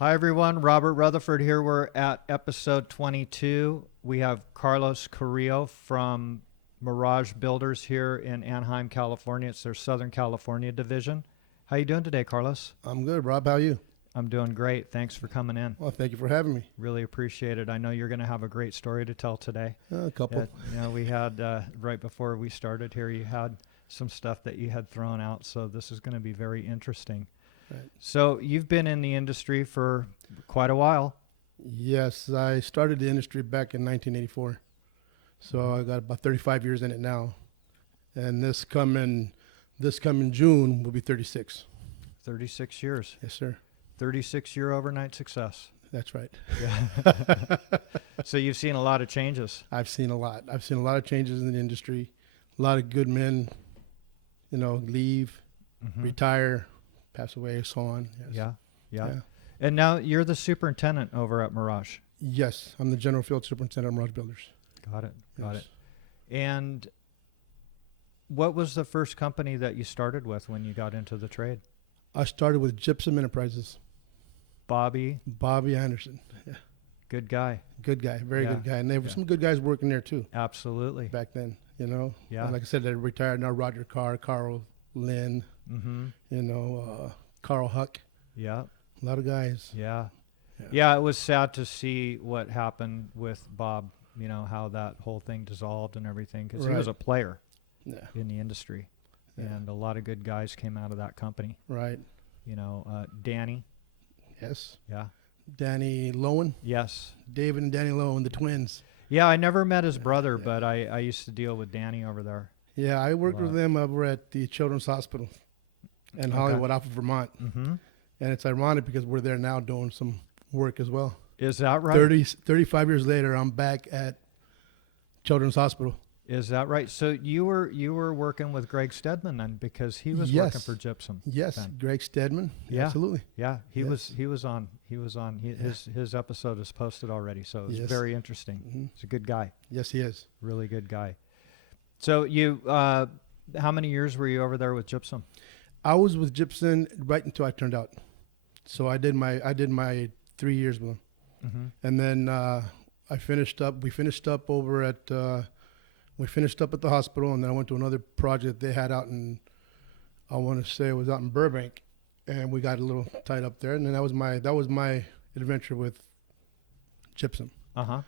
Hi, everyone. Robert Rutherford here. We're at episode 22. We have Carlos Carrillo from Mirage Builders here in Anaheim, California. It's their Southern California division. How you doing today, Carlos? I'm good, Rob. How are you? I'm doing great. Thanks for coming in. Well, thank you for having me. Really appreciate it. I know you're going to have a great story to tell today. A couple. We had, right before we started here, you had some stuff that you had thrown out, so this is going to be very interesting. Right. So you've been in the industry for quite a while. Yes, I started the industry back in 1984. So I got about 35 years in it now. And this coming June will be 36. 36 years. Yes, sir. 36-year overnight success. That's right. Yeah. So you've seen a lot of changes. I've seen a lot. I've seen a lot of changes in the industry. A lot of good men, leave, retire, pass away, so on. Yes. Yeah. And now you're the superintendent over at Mirage. Yes, I'm the general field superintendent of Mirage Builders. Got it. Yes. And what was the first company that you started with when you got into the trade? I started with Gypsum Enterprises. Bobby Anderson. Yeah. Good guy. Good guy. Very good guy. And there were some good guys working there too. Absolutely. Back then, Yeah. And like I said, they retired now. Roger Carr, Carl Lynn, Carl Huck. Yeah. A lot of guys. Yeah, it was sad to see what happened with Bob, how that whole thing dissolved and everything, because he was a player in the industry. Yeah. And a lot of good guys came out of that company. Right. Danny. Yes. Yeah. Danny Lowen. Yes. David and Danny Lowen, the twins. Yeah, I never met his brother, but I used to deal with Danny over there. Yeah, I worked with them over at the Children's Hospital in Hollywood, off of Vermont. Mm-hmm. And it's ironic because we're there now doing some work as well. Is that right? 35 years later, I'm back at Children's Hospital. Is that right? So you were working with Greg Stedman then, because he was working for Gypsum. Yes, then. Greg Stedman. Yeah, absolutely. Yeah, he was on. His episode is posted already, so it's very interesting. Mm-hmm. He's a good guy. Yes, he is. Really good guy. So you, how many years were you over there with Gypsum? I was with Gypsum right until I turned out. So I did my 3 years with him, and then we finished up over at. We finished up at the hospital, and then I went to another project they had out in, I want to say it was out in Burbank, and we got a little tied up there. And then that was my adventure with Gypsum. Yeah.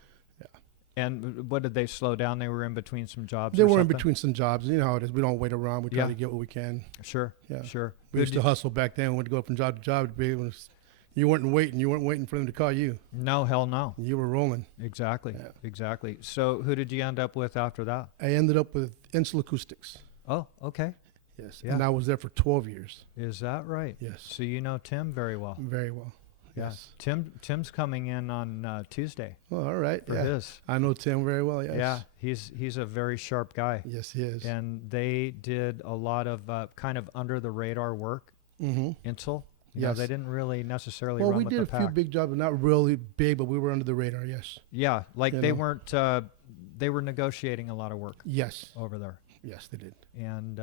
And what did they slow down? They were in between some jobs. They were in between some jobs. You know how it is. We don't wait around. We try to get what we can. Sure. Yeah. Sure. We used to hustle back then. We would go from job to job to be able to. You weren't waiting for them to call you. No, hell no. You were rolling. Exactly. So who did you end up with after that? I ended up with Insel Acoustics. Oh, okay. Yes. Yeah. And I was there for 12 years. Is that right? Yes. So you know Tim very well. Very well. Yeah. Yes. Tim's coming in on Tuesday. Well, all right. For his. I know Tim very well, yes. Yeah. He's a very sharp guy. Yes, he is. And they did a lot of kind of under the radar work. Insel. Yeah, they didn't really necessarily run with the pack. Well, we did a few big jobs, but not really big, but we were under the radar, yes. Yeah, they weren't, they were negotiating a lot of work. Yes. Over there. Yes, they did. And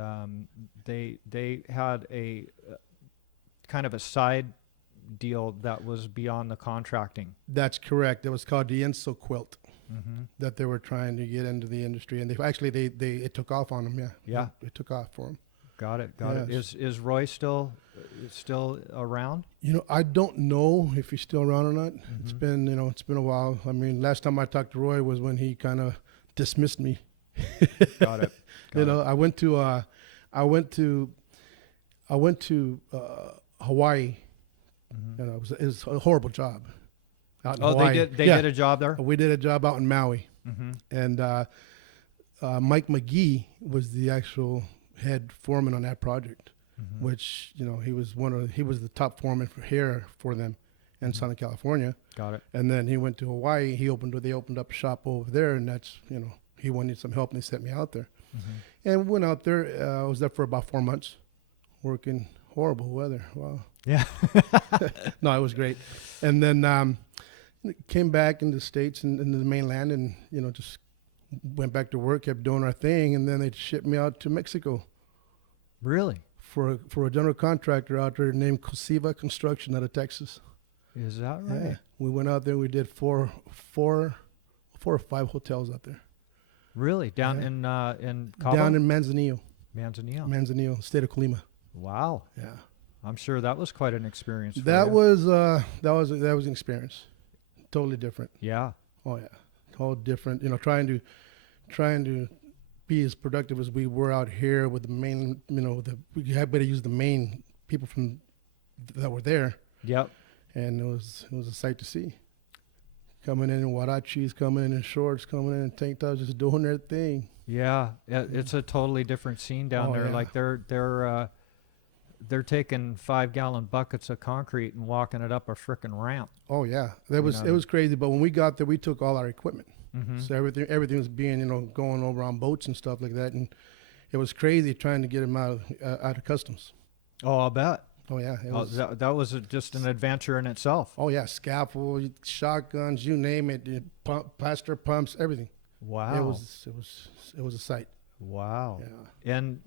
they had a kind of a side deal that was beyond the contracting. That's correct. It was called the Insel Quilt that they were trying to get into the industry. And it took off on them, Yeah. It took off for them. Got it. Is Roy still around? I don't know if he's still around or not. It's been a while. I mean, last time I talked to Roy was when he kind of dismissed me. Got it. I went to Hawaii. It was a horrible job. Out in Hawaii. They did a job there? We did a job out in Maui. And Mike McGee was the actual head foreman on that project, which he was the top foreman for them in Southern California. Got it. And then he went to Hawaii. They opened up a shop over there, and that's he wanted some help, and they sent me out there. And we went out there. I was there for about 4 months, working. Horrible weather. Wow. Yeah. No, it was great. And then came back in the States and in the mainland, and just went back to work, kept doing our thing, and then they shipped me out to Mexico. Really? For a general contractor out there named Cosiva Construction out of Texas. Is that Yeah. right? We went out there. We did four or five hotels out there. Really? Down Yeah. in Cabo? Down in Manzanillo, Manzanillo. state of Colima. Wow. Yeah. I'm sure that was quite an experience for That you. was an experience. Totally different. Yeah. Oh yeah. All different. Trying to be as productive as we were out here with the main, we had better use the main people that were there, Yep. and it was a sight to see. Coming in huaraches, coming in shorts, coming in tank tops, just doing their thing. Yeah. It's a totally different scene down Oh, there. yeah. Like they're taking 5-gallon buckets of concrete and walking it up a frickin' ramp. Oh yeah, it was crazy. But when we got there, we took all our equipment, Mm-hmm. so everything was being going over on boats and stuff like that, and it was crazy trying to get them out of customs. Oh, I'll bet. Oh yeah, That was just an adventure in itself. Oh yeah, scaffold, shotguns, you name it, plaster pumps, everything. Wow. It was a sight. Wow. Yeah. And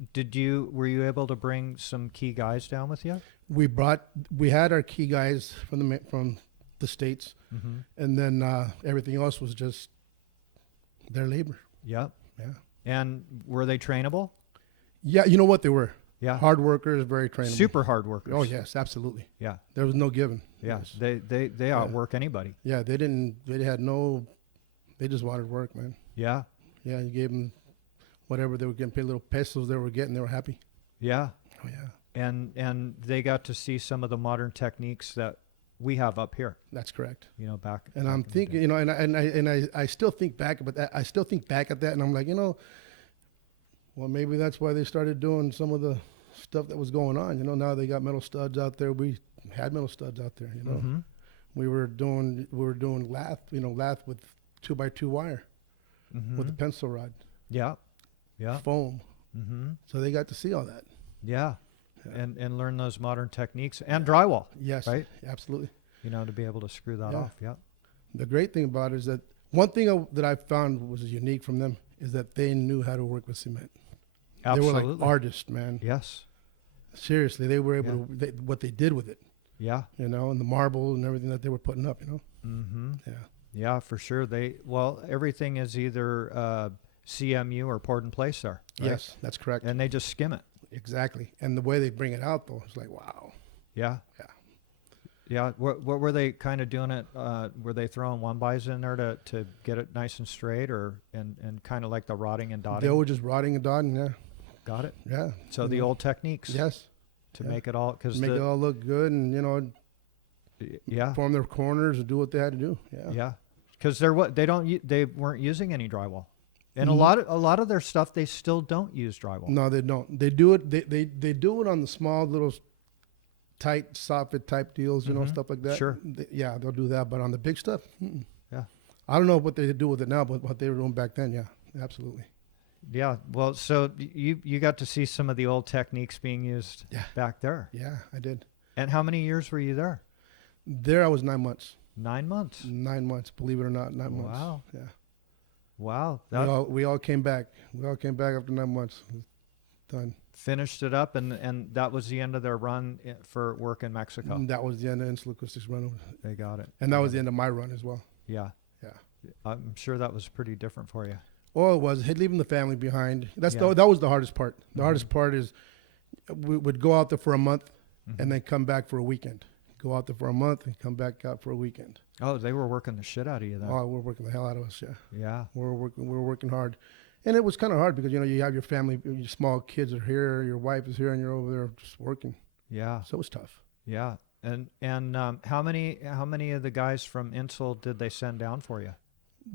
were you able to bring some key guys down with you? We had our key guys from the States, Mm-hmm. and then everything else was just their labor. Yep. Yeah. And were they trainable? Yeah, you know what they were? Yeah. Hard workers, very trainable. Super hard workers. Oh yes, absolutely. Yeah. There was no giving. Yeah. Yes. They outwork anybody. Yeah, they just wanted work, man. Yeah. Yeah, you gave them whatever they were getting paid, little pesos they were getting, they were happy. Yeah. Oh yeah. And they got to see some of the modern techniques that we have up here, That's correct. back. And back I'm in the day. thinking, and I still think back about that. I still think back at that, and I'm like, well, maybe that's why they started doing some of the stuff that was going on. Now they got metal studs out there. We had metal studs out there. Mm-hmm. We were doing lath, lath with 2x2 wire Mm-hmm. with a pencil rod, Yeah. Yeah. foam. Mm-hmm. So they got to see all that. Yeah. Yeah. And learn those modern techniques and drywall, Yes, right? absolutely. To be able to screw that Yeah. off. Yeah. The great thing about it is that one thing that I found was unique from them is that they knew how to work with cement. Absolutely. They were like artists, man. Yes. Seriously, they were able to what they did with it, Yeah. and the marble and everything that they were putting up, Mm-hmm. Yeah. Yeah, for sure. Everything is either CMU or poured in place there. Right? Yes, that's correct. And they just skim it. Exactly. And the way they bring it out, though, it's like, wow. Yeah. Yeah. Yeah. What were they kind of doing it? Were they throwing 1-bys in there to get it nice and straight, and kind of like the rotting and dotting? They were just rotting and dotting, yeah. Got it. Yeah. So the old techniques. Yes. To Yeah. make it all Make it all look good and, yeah. form their corners and do what they had to do. Yeah. Yeah. Because they weren't using any drywall, and Mhm. a lot of their stuff they still don't use drywall. No, they don't. They do it. They do it on the small little tight soffit type deals, Mhm. stuff like that. Sure. Yeah, they'll do that. But on the big stuff, mm-mm. Yeah. I don't know what they do with it now, but what they were doing back then, yeah, absolutely. Yeah. Well, so you got to see some of the old techniques being used Yeah. back there. Yeah, I did. And how many years were you there? There I was 9 months. 9 months. 9 months, believe it or not, 9 months. Wow. Yeah. Wow. We all came back. We all came back after 9 months. Done. Finished it up, and that was the end of their run for work in Mexico. And that was the end of Insular Acoustics run. They got it. And that was the end of my run as well. Yeah. Yeah. I'm sure that was pretty different for you. Oh, it was leaving the family behind. Yeah. That was the hardest part. The Mhm. hardest part is we would go out there for a month Mhm. and then come back for a weekend. Go out there for a month and come back out for a weekend. Oh, they were working the shit out of you then. Oh, we're working the hell out of us. Yeah, Yeah. we're working hard, and it was kind of hard because you have your family, your small kids are here, your wife is here, and you're over there just working. Yeah. So it was tough. Yeah. And how many of the guys from Insul did they send down for you?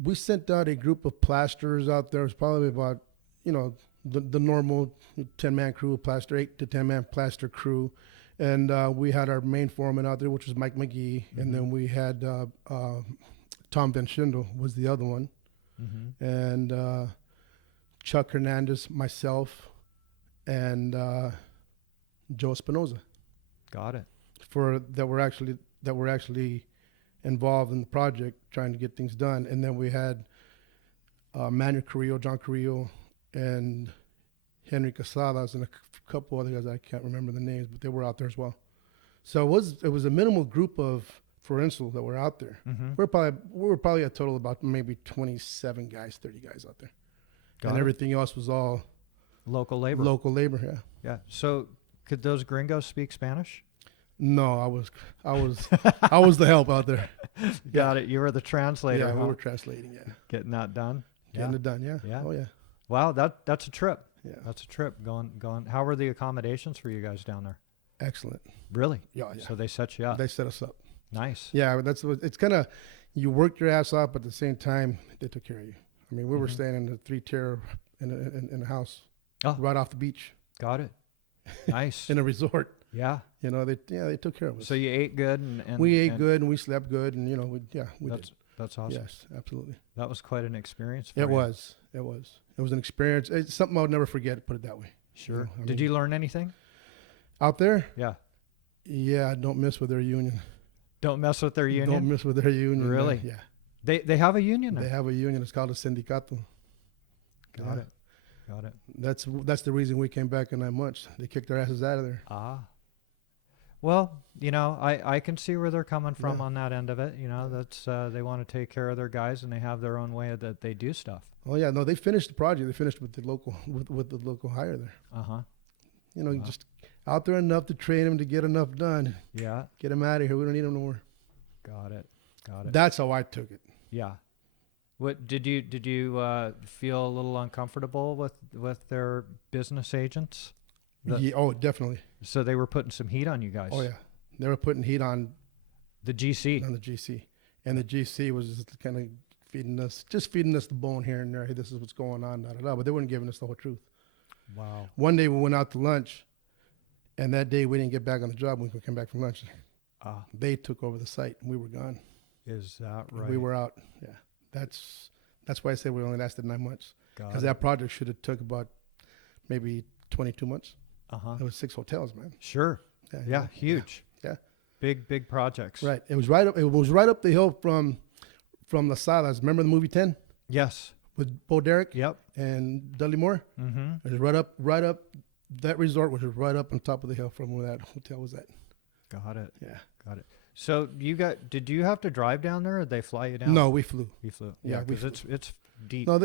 We sent out a group of plasterers out there. It was probably about the normal 10-man crew, plaster 8 to 10-man plaster crew. And we had our main foreman out there, which was Mike McGee. Mm-hmm. And then we had Tom Van Schindel was the other one. Mm-hmm. And Chuck Hernandez, myself, and Joe Espinoza Got it. that were actually involved in the project trying to get things done. And then we had John Carrillo, and Henry Casadas, and a couple other guys I can't remember the names, but they were out there as well. So it was a minimal group of for install that were out there. Mm-hmm. We were probably a total of about maybe 27 guys, 30 guys out there, Got and it. everything else was all Local labor. local labor. Yeah. Yeah. So could those gringos speak Spanish? No, I was the help out there. Got it. You were the translator. Yeah, huh? we were translating. Yeah, Getting that done. getting it done. Yeah. Yeah. Oh yeah. Wow. That's a trip. Yeah. That's a trip. Going. How were the accommodations for you guys down there? Excellent. Really? Yeah. Yeah. So they set you up. They set us up. Nice. Yeah, that's what it's kind of. You worked your ass off, but at the same time, they took care of you. I mean, we were Mhm. staying in a 3-tier in a house Oh. right off the beach Got it. Nice. in a resort. Yeah. You know, they took care of us. So you ate good and we ate and good and we slept good, and you know, we That's did. that's awesome. Yes, absolutely. That was quite an experience. For It you. was. It was an experience. It's something I'll never forget. Put it that way. Sure. know, I Did mean- you learn anything? Out there, Yeah. yeah, don't mess with their union. Don't mess with their union. Don't mess with their union. Really? Yeah. They have a union now. They have a union. It's called a sindicato. Got Yeah. it. Got it. That's the reason we came back in 9 months. They kicked their asses out of there. Ah. Well, I can see where they're coming from Yeah. on that end of it. That's they want to take care of their guys and they have their own way that they do stuff. Oh yeah, no, they finished the project. They finished with the local hire there. Uh-huh. You know, Wow. just out there enough to train them to get enough done. Yeah. Get them out of here. We don't need them no more. Got it. Got it. That's how I took it. Yeah. What did you feel a little uncomfortable with their business agents? Yeah, oh, definitely. So they were putting some heat on you guys. Oh yeah, they were putting heat on The GC. the GC, and the GC was just kind of feeding us the bone here and there. Hey, this is what's going on, da da da. But they weren't giving us the whole truth. Wow. One day we went out to lunch, and that day we didn't get back on the job when we came back from lunch. Ah, They took over the site, and we were gone. is that right? We were out. Yeah, that's why I said we only lasted 9 months, Got because it. that project should have took about maybe 22 months. Uh-huh. It was 6 hotels, man. Sure. Yeah, huge. Yeah. Big projects. Right. It was right up. It was right up the hill from the Salas. Remember the movie 10 Yes. with Bo Derek Yep. and Dudley Moore? Mm-hmm. It was right up. That resort was right up on top of the hill from where that hotel was at. Got it. Yeah. Got it. So did you have to drive down there or did they fly you down? No, we flew. You flew. Yeah, we because it's deep. No,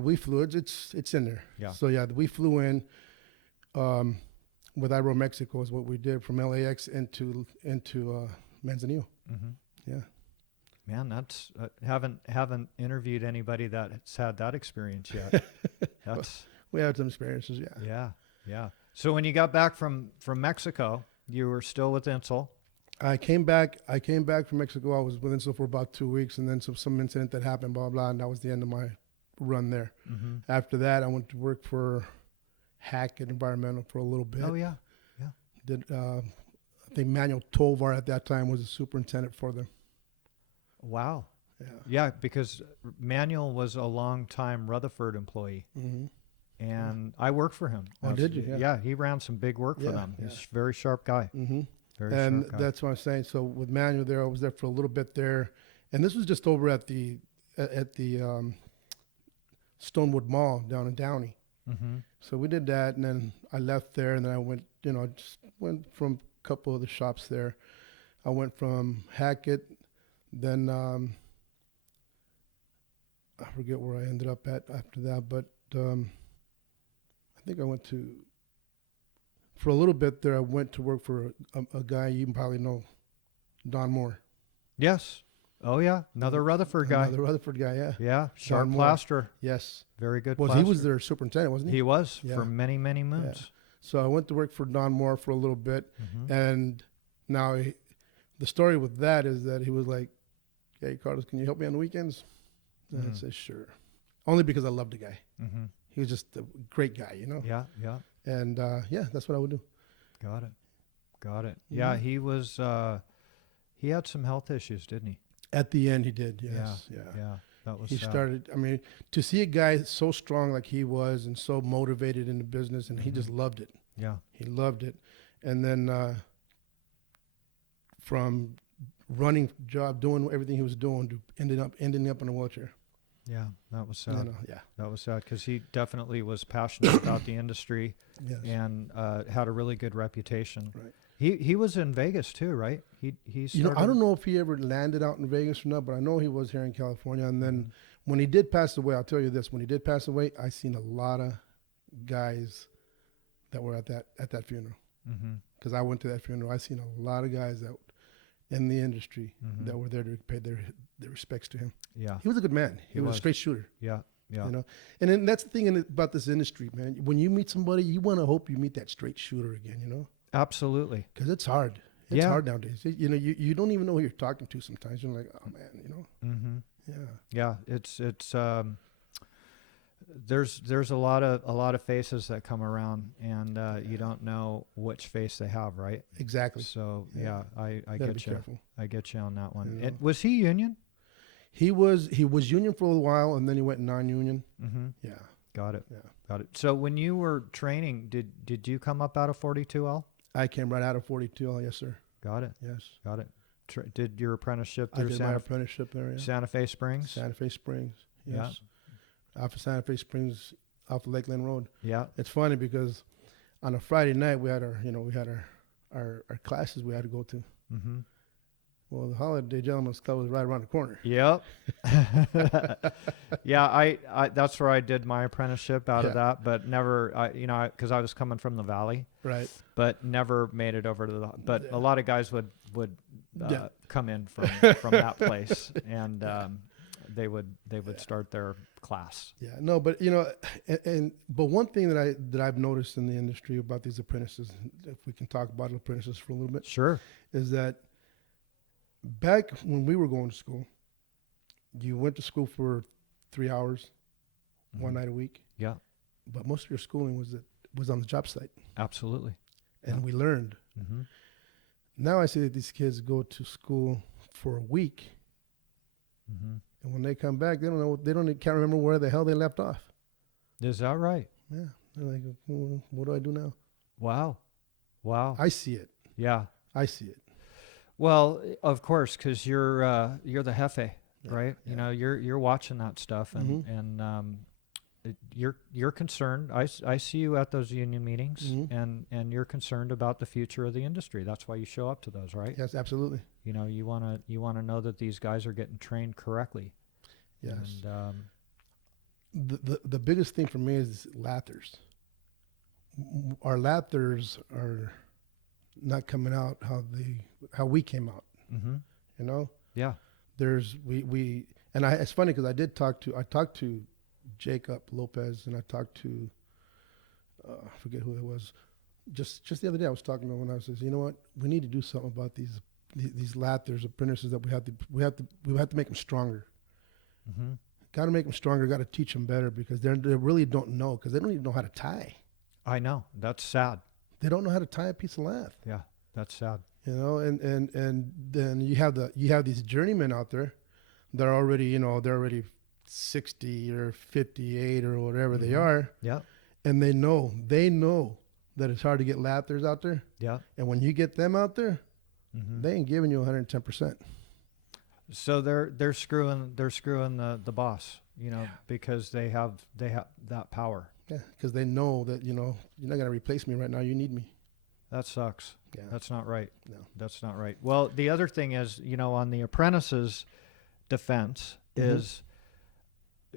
we flew. It's in there. Yeah. So yeah, we flew in. With Aeromexico is what we did from LAX into Manzanillo. Mm-hmm. Yeah. Man, that's haven't interviewed anybody that's had that experience yet. That's We had some experiences. Yeah. yeah. So when you got back from Mexico, you were still with Insel. I came back from Mexico. I was with Insel for about 2 weeks, and then some incident that happened, blah blah, and that was the end of my run there. Mm-hmm. After that, I went to work for Hackett Environmental for a little bit. Oh yeah. Did I think Manuel Tovar at that time was the superintendent for them. Wow. Yeah. Yeah, because Manuel was a long-time Rutherford employee, Mm-hmm. and I worked for him. Oh, did you? Yeah, he ran some big work for Yeah, them. yeah. He's a very sharp guy. Mm-hmm. Very And sharp guy. that's what I'm saying. So with Manuel there, I was there for a little bit there, and this was just over at the Stonewood Mall down in Downey. Mm-hmm. So we did that, and then I left there, and then I went, just went from a couple of the shops there. I went from Hackett, then I forget where I ended up at after that, but I think I went to, for a little bit there, I went to work for a guy you probably know, Don Moore. Yes. Oh yeah, another Rutherford guy. Another Rutherford guy, yeah. Yeah, sharp Don Moore. plaster. Yes. Very good. Well, plaster. he was their superintendent, wasn't he? He was Yeah. for many moons. So I went to work for Don Moore for a little bit. Mm-hmm. And now the story with that is that he was like, "Hey, Carlos, can you help me on the weekends?" And I Mhm. said, "Sure." Only because I loved the guy. Mm-hmm. He was just a great guy, Yeah, yeah. And that's what I would do. Got it. Yeah, Mhm. he was. He had some health issues, didn't he? At the end, he did. Yes. Yeah. Yeah. That was. He sad. started. I mean, to see a guy so strong like he was and so motivated in the business, and he Mhm. just loved it. Yeah. He loved it. And then from running job, doing everything he was doing, to ending up in a wheelchair. Yeah. That was sad. Yeah. That was sad because he definitely was passionate about the industry Yes. and had a really good reputation. Right. He was in Vegas too, right? He You know, started, I don't know if he ever landed out in Vegas or not, but I know he was here in California. And then when he did pass away, I'll tell you this: when he did pass away, I seen a lot of guys that were at that funeral. Mm-hmm. Because I went to that funeral, I seen a lot of guys that in the industry that were there to pay their respects to him. Yeah. He was a good man. He was a straight shooter. Yeah. Yeah. You know, and then that's the thing about this industry, man. When you meet somebody, you want to hope you meet that straight shooter again. You know, Absolutely. because it's hard. It's Yeah. hard nowadays. You know, you don't even know who you're talking to sometimes. You're like, oh man, you know. Mm-hmm. Yeah. Yeah. It's there's a lot of faces that come around, and you don't know which face they have, right? Exactly. So Yeah. I Gotta be get you. careful. I get you on that one. You know? Was he union? He was union for a while, and then he went non-union. Mm-hmm. Yeah. Got it. Yeah. Got it. So when you were training, did you come up out of 42L? I came right out of 42. Oh, yes, sir. Got it. Yes. Got it. Did your apprenticeship I through did my apprenticeship there. Yeah. Santa Fe Springs? Santa Fe Springs. Yes. Off of Santa Fe Springs, off of Lakeland Road. Yeah. It's funny because on a Friday night we had our classes we had to go to. Mm-hmm. Well, the Holiday Gentlemen's Club was right around the corner. Yep. Yeah, I that's where I did my apprenticeship out of that, but never, because I was coming from the valley, Right. but never made it over to the. But Yeah. a lot of guys would Yeah. come in from that place, and they would start their class. Yeah. No, but you know, but one thing that I've noticed in the industry about these apprentices, if we can talk about apprentices for a little bit, Sure. is that back when we were going to school, you went to school for 3 hours, one night a week. Yeah. But most of your schooling was on the job site, Absolutely. and we learned. Mm-hmm. Now I see that these kids go to school for a week, Mm-hmm. and when they come back, can't remember where the hell they left off. Is that right? Yeah, they're like, well, what do I do now? Wow. I see it. Yeah. I see it. Well, of course, because you're the jefe, Yeah, right? yeah. You know, you're watching that stuff, and you're concerned. I see you at those union meetings, Mhm. and you're concerned about the future of the industry. That's why you show up to those, right? Yes, absolutely. You know, you wanna know that these guys are getting trained correctly. Yes. And The biggest thing for me is lathers. Our lathers are not coming out how we came out. mm-hmm. You know, Yeah. there's we and it's funny because I talked to Jacob Lopez, and I talked to I forget who it was. Just the other day I was talking to him, and I says, you know what, we need to do something about these lathers, apprentices that we have to make them stronger. Mm-hmm. Got to make them stronger. Got to teach them better because they really don't know, because they don't even know how to tie. I know. That's sad. They don't know how to tie a piece of lath. Yeah. That's sad. You know, and then you have these journeymen out there that are already 60 or 58 or whatever they are, Yeah. and they know that it's hard to get lathers out there. Yeah. And when you get them out there, Mm-hmm. they ain't giving you 110%. So they're screwing the boss, you know, because they have that power. Yeah, because they know that you're not gonna replace me right now. You need me. That sucks. Yeah. That's not right. No. That's not right. Well, the other thing is, on the apprentices' defense is,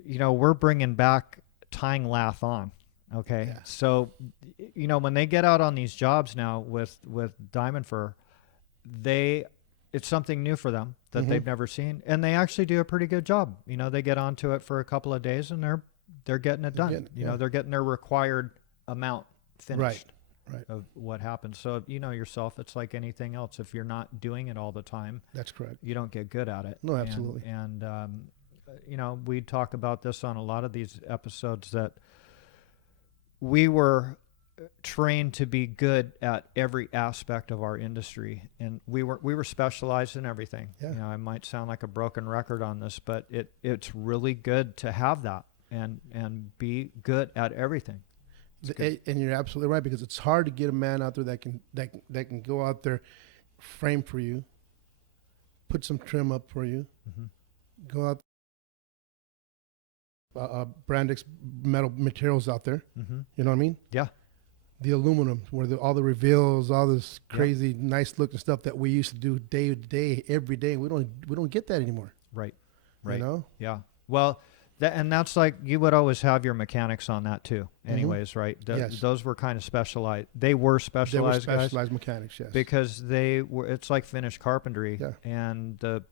we're bringing back tying lath on. Okay. Yeah. So, when they get out on these jobs now with Diamond Fur, it's something new for them that they've never seen, and they actually do a pretty good job. They get onto it for a couple of days, and they're getting it done. They're getting their required amount finished. Right. Of what happens. So yourself, it's like anything else. If you're not doing it all the time, That's correct. you don't get good at it. No, absolutely. And we talk about this on a lot of these episodes, that we were trained to be good at every aspect of our industry, and we were specialized in everything. Yeah. I might sound like a broken record on this, but it's really good to have that and be good at everything. And you're absolutely right, because it's hard to get a man out there that can go out there, frame for you, put some trim up for you, go out, Brandex metal materials out there. Mm-hmm. You know what I mean? Yeah. the aluminum, where all the reveals, all this crazy nice looking stuff that we used to do day to day, every day. We don't get that anymore. Right. Right. You know? Yeah. Well, that's like you would always have your mechanics on that too. Anyways, right? Yes. Those were kind of specialized. They were specialized specialized mechanics, yes. because they were. It's like finished carpentry. Yeah. And the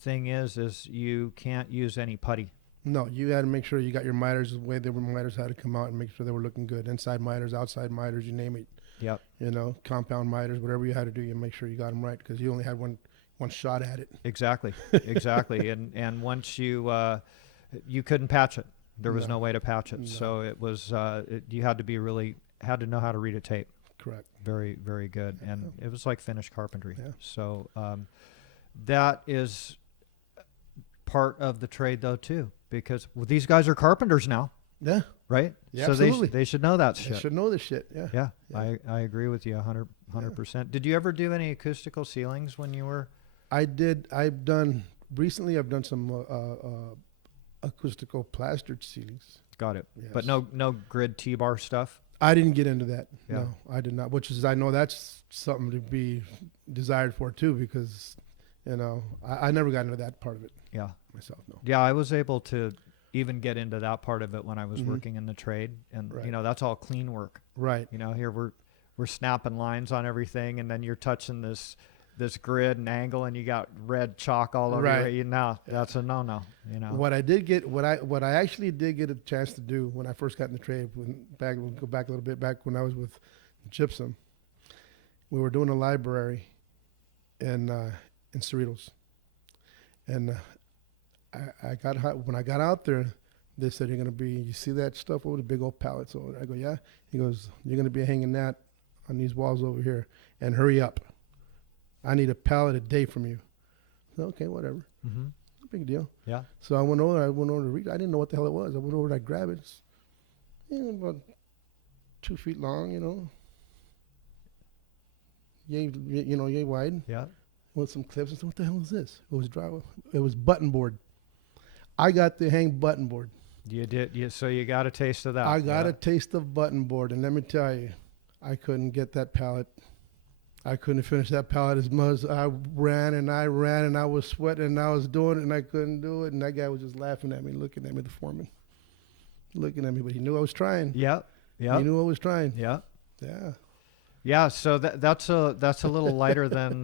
thing is you can't use any putty. No, you had to make sure you got your miters the way the miters had to come out and make sure they were looking good. Inside miters, outside miters, you name it. Yep. You know, compound miters, whatever you had to do, you make sure you got them right because you only had one shot at it. Exactly. Exactly. And once you couldn't patch it. There was no way to patch it. No. So it was you had to know how to read a tape. Correct. Very, very good. And it was like finished carpentry. Yeah. So that is part of the trade though too, because these guys are carpenters now, Yeah. right? Yeah, so absolutely. they should know that They shit. should know this shit. Yeah. Yeah, Yeah. I agree with you 100%. Did you ever do any acoustical ceilings when you were? Recently I've done some acoustical plastered ceilings. Got it. Yes. But no grid T-bar stuff? I didn't get into that. Yeah. No, I did not. Which is, I know that's something to be desired for too, because, you know, I never got into that part of it. Yeah. Myself, no. Yeah, I was able to even get into that part of it when I was Mhm. working in the trade, and Right. you know that's all clean work. Right. You know, here we're snapping lines on everything, and then you're touching this grid and angle, and you got red chalk all over Right. you. No, that's a no. You know. What I actually did get a chance to do when I first got in the trade, we'll go back a little bit back when I was with Gypsum, we were doing a library in Cerritos, and when I got out there, they said, you see that stuff over the big old pallets over there? I go, yeah. He goes, you're gonna be hanging that on these walls over here, and hurry up. I need a pallet a day from you. So, okay, whatever. Mm-hmm. No big deal. Yeah. So I went over to read. I didn't know what the hell it was. I went over to grab it. It's, about 2 feet long, yay wide, Yeah. with some clips. I said, what the hell is this? It was drywall. It was button board. I got to hang button board. You did. So you got a taste of that. I got a taste of button board, and let me tell you, I couldn't get that pallet. I couldn't finish that pallet as much as I ran, and I was sweating, and I was doing it, and I couldn't do it. And that guy was just laughing at me, looking at me, the foreman, looking at me, but he knew I was trying. Yep. He knew I was trying. Yeah. Yeah. Yeah. So that's a little lighter than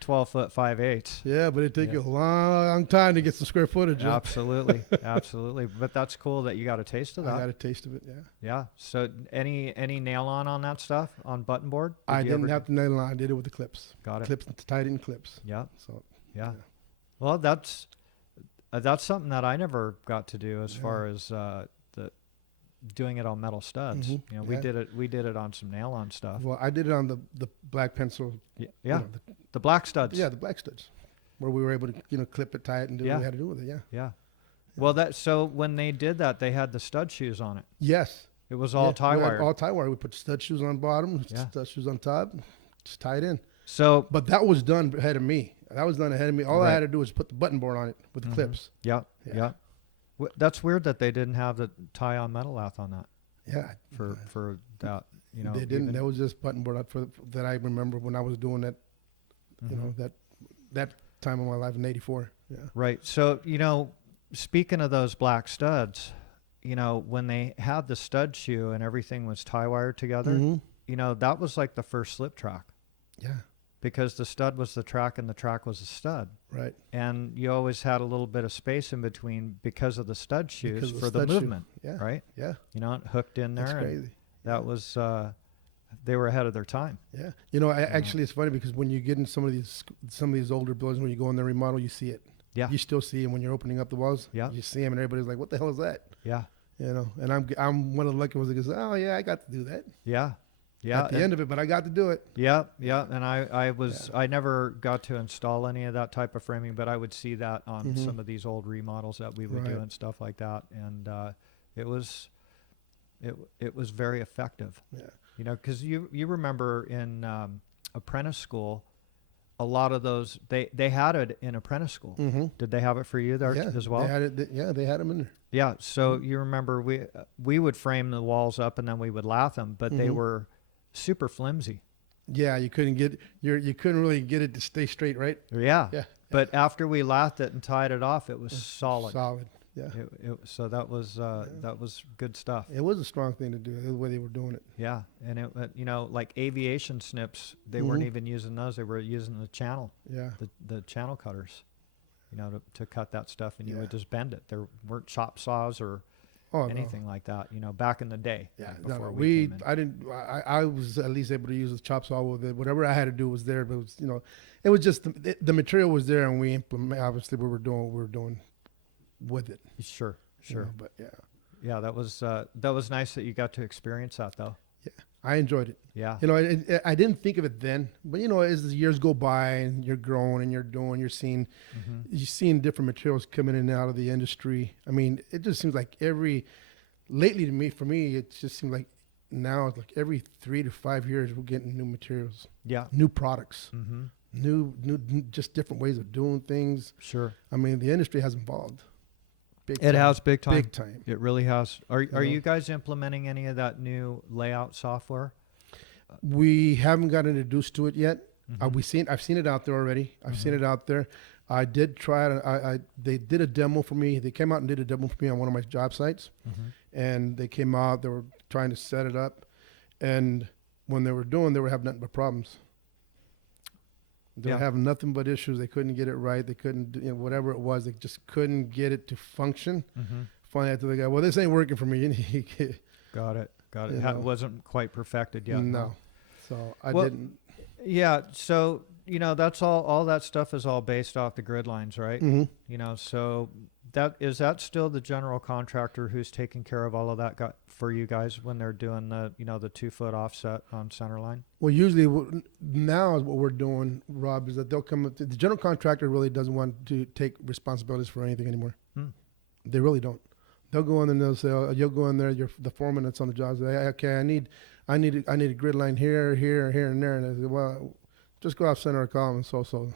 12-foot 5/8. Yeah, but it took you a long time to get some square footage. Absolutely. Absolutely. But that's cool that you got a taste of that. I got a taste of it. Yeah. Yeah. So any nail on that stuff on button board? I didn't have to nail it on. I did it with the clips. Got it. Clips, tied in clips. Yeah. So. Yeah. Well, that's something that I never got to do as far as doing it on metal studs. Mhm. You know, we did it on some nail on stuff. Well, I did it on the black pencil. Yeah. You know, The black studs. the black studs, where we were able to clip it, tie it, and do what we had to do with it. Yeah. Yeah. Well, so when they did that, they had the stud shoes on it. Yes. It was all tie we had wire. all tie wire. We put stud shoes on bottom, Yeah. stud shoes on top, just tie it in. So But that was done ahead of me. All I Right. had to do was put the button board on it with the clips. yeah. Yeah. That's weird that they didn't have the tie on metal lath on that Yeah. for that. You know, They didn't. even- That was just button board that I remember when I was doing that. You know, that time of my life in '84. Yeah. Right. So, speaking of those black studs, when they had the stud shoe and everything was tie wired together, Mhm. that was like the first slip track Yeah. because the stud was the track and the track was the stud. Right. And you always had a little bit of space in between because of the stud shoes Because of for the stud shoe. movement, Yeah. right? Yeah. It hooked in there. That's and crazy. that was, they were ahead of their time. Yeah. Actually, it's funny because when you get in some of these older buildings, when you go in the remodel, you see it. Yeah. You still see them when you're opening up the walls. Yeah. You see them, and everybody's like, "What the hell is that?" Yeah. And I'm one of the lucky ones that goes, "Oh yeah, I got to do that." Yeah. Yeah. At the end of it, but I got to do it. Yeah, yeah, and I never got to install any of that type of framing, but I would see that on some of these old remodels that we would do Right. and stuff like that, and it was very effective. Yeah. Because you remember in apprentice school, a lot of those they had it in apprentice school. Mm-hmm. Did they have it for you there Yeah. as well? They had it. They had them in there. Yeah, so you remember we would frame the walls up and then we would lath them, but they Mhm. were super flimsy. Yeah, you couldn't really get it to stay straight, right? Yeah. Yeah. But after we lathed it and tied it off, it was solid. Solid. Yeah. So that was good stuff. It was a strong thing to do, the way they were doing it. Yeah, and like aviation snips, they weren't even using those; they were using the channel, Yeah. the channel cutters, to cut that stuff, and you Yeah. would just bend it. There weren't chop saws or Oh, anything like that, back in the day. Yeah, like no, before we came in. I didn't. I was at least able to use the chop saw with it. Whatever I had to do was there, but it was it was just the material was there, and we implement. Obviously, we were doing what we were doing with it. Sure. But yeah, Yeah, that was nice that you got to experience that though. I enjoyed it. Yeah. I didn't think of it then, but as the years go by and you're growing and you're seeing different materials coming in and out of the industry. I mean, it just seems like lately for me, it just seems like now it's like every 3 to 5 years we're getting new materials, Yeah. new products, Mm-hmm. new just different ways of doing things. Sure. I mean, the industry has evolved. It has big time. Big time. It really has. Are know? you guys implementing any of that new layout software? We haven't got introduced to it yet. Mhm. I've seen it out there already. I've seen it out there. I did try it. They did a demo for me. They came out and did a demo for me on one of my job sites. Mhm. And they came out. They were trying to set it up, and when they were having nothing but problems. They were having nothing but issues. They couldn't get it right. They couldn't do whatever it was. They just couldn't get it to function. Mhm. Finally, after the guy, well, this ain't working for me. Got it. You It know. wasn't quite perfected yet. No, so I Well, didn't. Yeah. So that's all that stuff is all based off the grid lines, right? Mm-hmm. So that still the general contractor who's taking care of all of that for you guys when they're doing the the 2-foot offset on center line? Well, usually now what we're doing, Rob, is that they'll come up. The general contractor really doesn't want to take responsibilities for anything anymore. They really don't. They'll go in there and they'll say, oh, you'll go in there, you're the foreman that's on the job. Say, okay, I need a grid line here, here, and there. And I say, well, just go off center of column and so.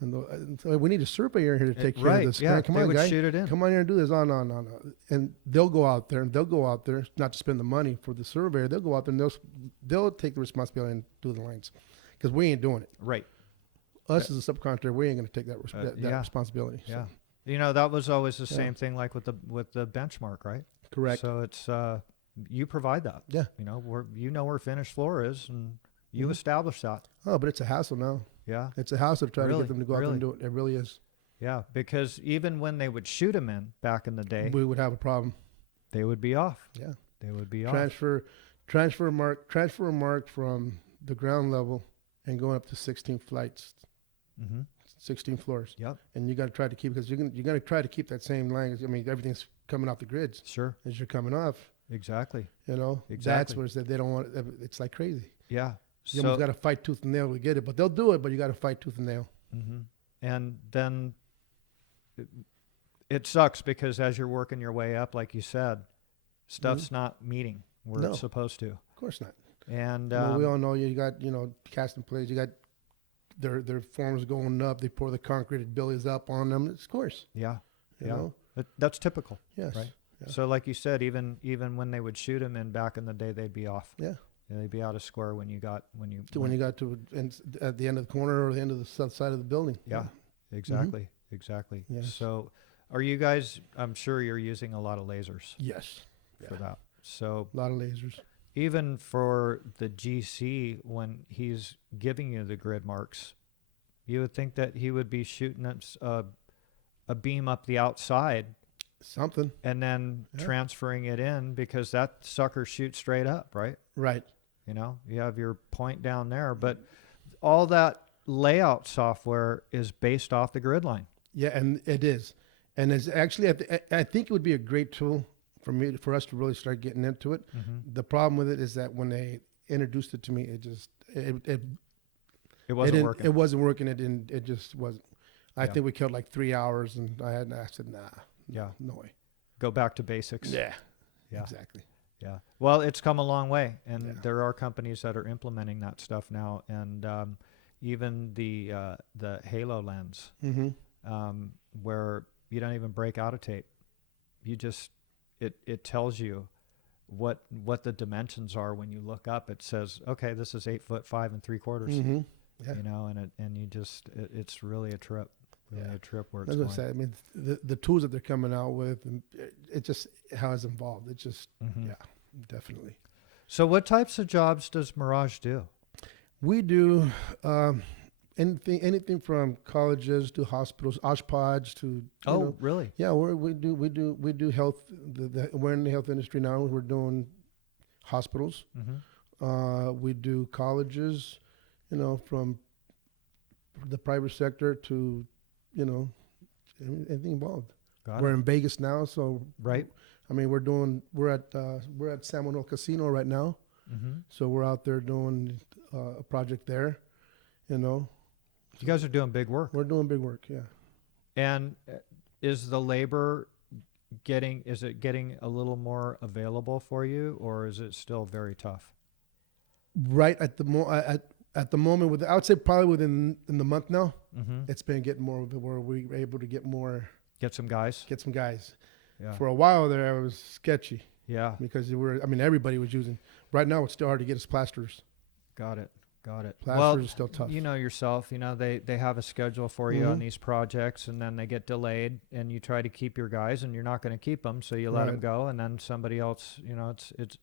And so we need a surveyor here to take care of this. Yeah, Come they on, would guy. shoot it in. Come on here and do this. No. And they'll go out there not to spend the money for the surveyor. They'll go out there and they'll take the responsibility and do the lines because we ain't doing it. Right. Us as a subcontractor, we ain't going to take that responsibility. Yeah. So. That was always the same thing like with the benchmark, right? Correct. So it's you provide that. Yeah. Where finished floor is, and you establish that. Oh, but it's a hassle now. Yeah. It's a hassle to try to Really? get them to go out there and do it. It really is. Yeah, because even when they would shoot them in back in the day, We would have a problem. they would be off. Yeah. They would be off. Transfer a mark from the ground level and going up to 16 flights, Mm-hmm. 16 floors. Yep. And you got to try to keep, because you're going to try to keep that same line. I mean, everything's coming off the grids Sure. as you're coming off. Exactly. That's Exactly. where they don't want it. It's like crazy. Yeah. You almost got to fight tooth and nail to get it, but they'll do it. But you got to fight tooth and nail. Mm-hmm. And then it sucks because as you're working your way up, like you said, stuff's not meeting where No. it's supposed to. Of course not. And we all know you got casting plates. You got their forms going up. They pour the concreted billies up on them. Of course. yeah, You yeah, know? that's typical. Yes. Right. Yeah. So, like you said, even when they would shoot them in back in the day, they'd be off. Yeah. They'd be out of square when you got When you got to at the end of the corner or the end of the south side of the building. Yeah. Exactly. Exactly. Yes. So, are you guys? I'm sure you're using a lot of lasers Yes. for that. So, A lot of lasers. even for the GC, when he's giving you the grid marks, you would think that he would be shooting a beam up the outside Something. and then Yeah. transferring it in, because that sucker shoots straight up, right? Right. You have your point down there, but all that layout software is based off the grid line. Yeah, and it is. And it's actually, I think it would be a great tool for us to really start getting into it. Mm-hmm. The problem with it is that when they introduced it to me, it It wasn't working. It wasn't working. It just wasn't. I Yeah. think we killed like 3 hours, and I said, nah, Yeah. no way. Go back to basics. Yeah, Yeah. exactly. Yeah. Well, it's come a long way, and Yeah. there are companies that are implementing that stuff now, and even the Halo lens, where you don't even break out a tape. You just it tells you what the dimensions are. When you look up, it says, okay, this is 8'5" 3/4. Mm-hmm. Yeah. You know, and you just it's really a trip. Really a trip where it's That's what I going. say. I mean, the tools that they're coming out with, and it just how it's involved. It just Mhm. yeah, definitely. So what types of jobs does Mirage do? We do anything from colleges to hospitals, Oshpodge to Really? yeah. We do health. We're in the health industry now. We're doing hospitals. Mm-hmm. We do colleges, from the private sector to, anything involved. Got We're it. in Vegas now, so Right. I mean, we're at San Manuel Casino right now, Mm-hmm. so we're out there doing a project there. You guys are doing big work. We're doing big work, yeah. And is the labor getting a little more available for you, or is it still very tough? Right at the moment, I would say probably within in the month now, Mm-hmm. it's been getting more of it where we're able to get Get some guys. guys. Yeah. For a while there, it was sketchy Yeah. because everybody was using. Right now, it's still hard to get us plasters. Got it. Plasters is still tough. You know yourself, they have a schedule for you on Mhm. these projects, and then they get delayed, and you try to keep your guys, and you're not going to keep them, so you let them Right. go, and then somebody else,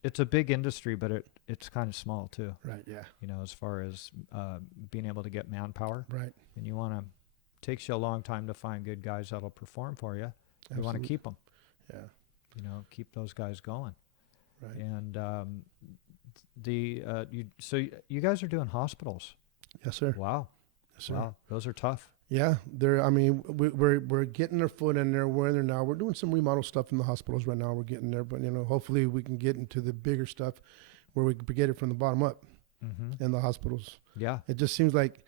it's a big industry, but it's kind of small too, Right, yeah, as far as being able to get manpower, right. and takes you a long time to find good guys that'll perform for you. You want to Absolutely. keep them, Yeah, keep those guys going. right. And you guys are doing hospitals. Yes, sir. Wow. Yes, sir. Wow. Those are tough. Yeah, we're getting our foot in there. We're in there now. We're doing some remodel stuff in the hospitals right now. We're getting there, but hopefully we can get into the bigger stuff where we can get it from the bottom up Mm-hmm. in the hospitals. Yeah. It just seems like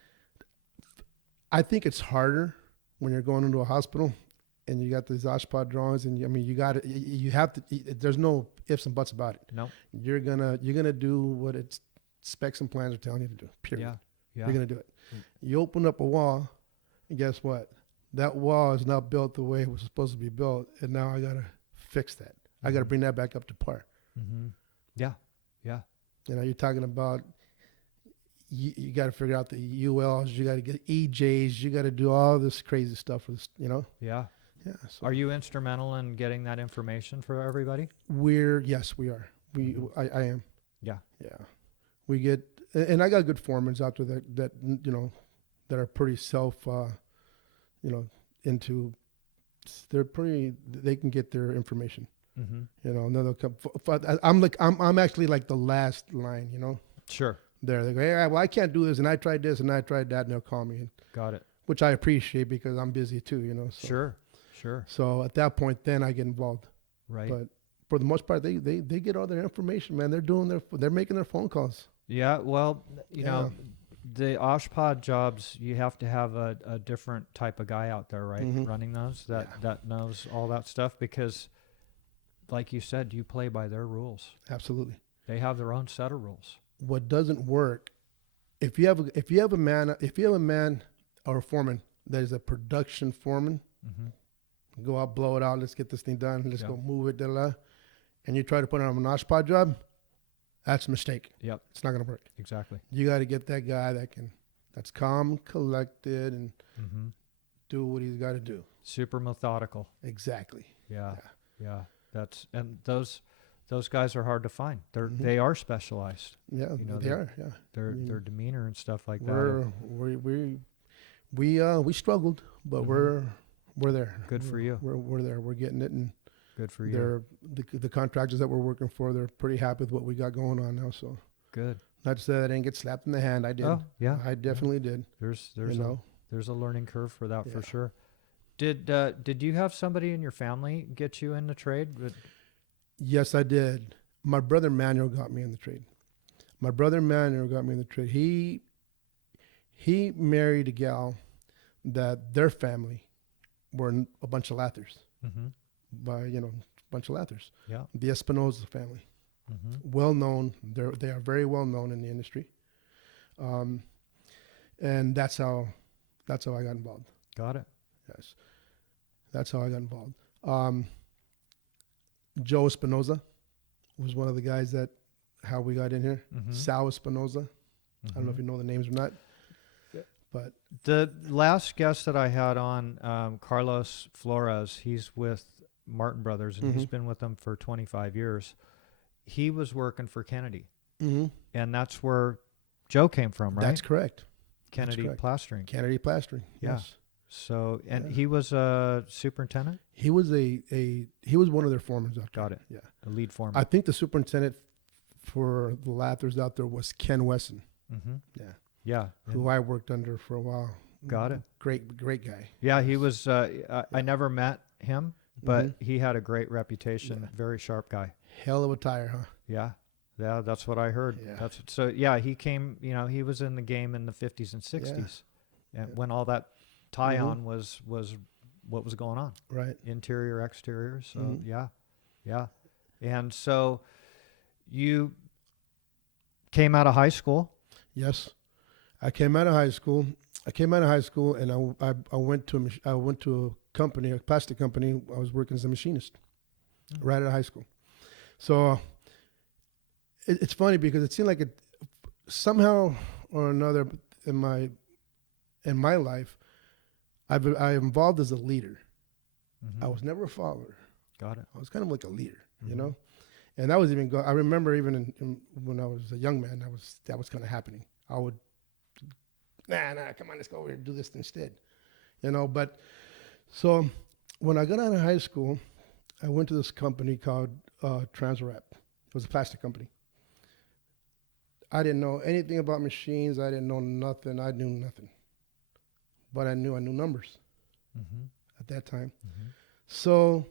I think it's harder when you're going into a hospital and you got these Oshpod drawings, and you have to. There's no ifs and buts about it. No. You're gonna do what its specs and plans are telling you to do. Period. Yeah. Yeah. You're gonna do it. Mm. You open up a wall, and guess what? That wall is not built the way it was supposed to be built, and now I gotta fix that. I gotta bring that back up to par. Mm-hmm. Yeah. Yeah. You're talking about you got to figure out the ULs, you got to get EJs, you got to do all this crazy stuff for this. Yeah. Yeah. So Are you instrumental in getting that information for everybody? yes, we are. I am. Yeah. Yeah. We get, and I got good foremans out there that that are pretty into. They can get their information. Mm-hmm. And then they'll come. I'm actually like the last line. Sure. They go, hey, well, I can't do this, and I tried this, and I tried that, and they'll call me, Got it. which I appreciate because I'm busy too. So. Sure. So at that point, then I get involved. Right. But for the most part, they get all their information, man. They're making their phone calls. Yeah. Well, Yeah. the Oshpod jobs, you have to have a different type of guy out there, right? Mhm. Running those that knows all that stuff, because like you said, you play by their rules. Absolutely. They have their own set of rules. What doesn't work, if you have a man or a foreman that is a production foreman, Mm-hmm. go out, blow it out, let's get this thing done, let's Yeah. go move it, and you try to put it on an Oshpod job, that's a mistake. Yep. It's not gonna work. Exactly. You got to get that guy that's calm, collected, and Mm-hmm. do what he's got to do. Super methodical. Exactly. Yeah. Those guys are hard to find. Mhm. They are specialized. Yeah, they are. Yeah. Their demeanor and stuff like that. We struggled, but Mhm. we're there. Good for you. We're there. We're getting it, and Good for you. they're the contractors that we're working for. They're pretty happy with what we got going on now. So Good. not to say that I didn't get slapped in the hand. I did. Oh, yeah. I definitely did. There's You know. there's a learning curve for that for Yeah. sure. Did you have somebody in your family get you in the trade? Yes, I did. My brother Manuel got me in the trade. He married a gal that their family were a bunch of lathers. Mm-hmm. A bunch of lathers. Yeah. The Espinosa family, Mm-hmm. well known. They are very well known in the industry, and that's how I got involved. Got it. Yes, that's how I got involved. Joe Espinosa was one of the guys that how we got in here. Mhm. Sal Espinoza. I don't know if Mhm. you know the names or not, but The last guest that I had on, Carlos Flores, he's with Martin Brothers, and he's Mhm. been with them for 25 years. He was working for Kennedy, mm-hmm. and that's where Joe came from, right? That's correct. Kennedy correct. Plastering. Kennedy Plastering. Yeah. Yes. So, and Yeah. he was a superintendent? He was he was one of their foremen out there. Got it. Yeah. A lead foreman. I think the superintendent for the lathers out there was Ken Wesson. Mm-hmm. Yeah. Yeah. Who I worked under for a while. Got it. Great guy. Yeah, he was, I never met him, but he had a great reputation. Yeah. Very sharp guy. Hell of a tire, huh? Yeah. Yeah, that's what I heard. Yeah. So yeah, he came, he was in the game in the 50s and 60s. And when all that tie on was what was going on. Right. Interior, exterior. So yeah. Yeah. And so you came out of high school. Yes. I came out of high school. And I went to a company, a plastic company. I was working as a machinist right out of high school. So it's funny because it seemed like it somehow or another in my life, I involved as a leader. Mm-hmm. I was never a follower. Got it. I was kind of like a leader, you know. And that was even I remember even when I was a young man, that was kind of happening. I would, nah, come on, let's go over here and do this instead, you know. But so when I got out of high school, I went to this company called Transwrap. It was a plastic company. I didn't know anything about machines. I didn't know nothing. I knew nothing. But I knew numbers at that time. Mm-hmm. So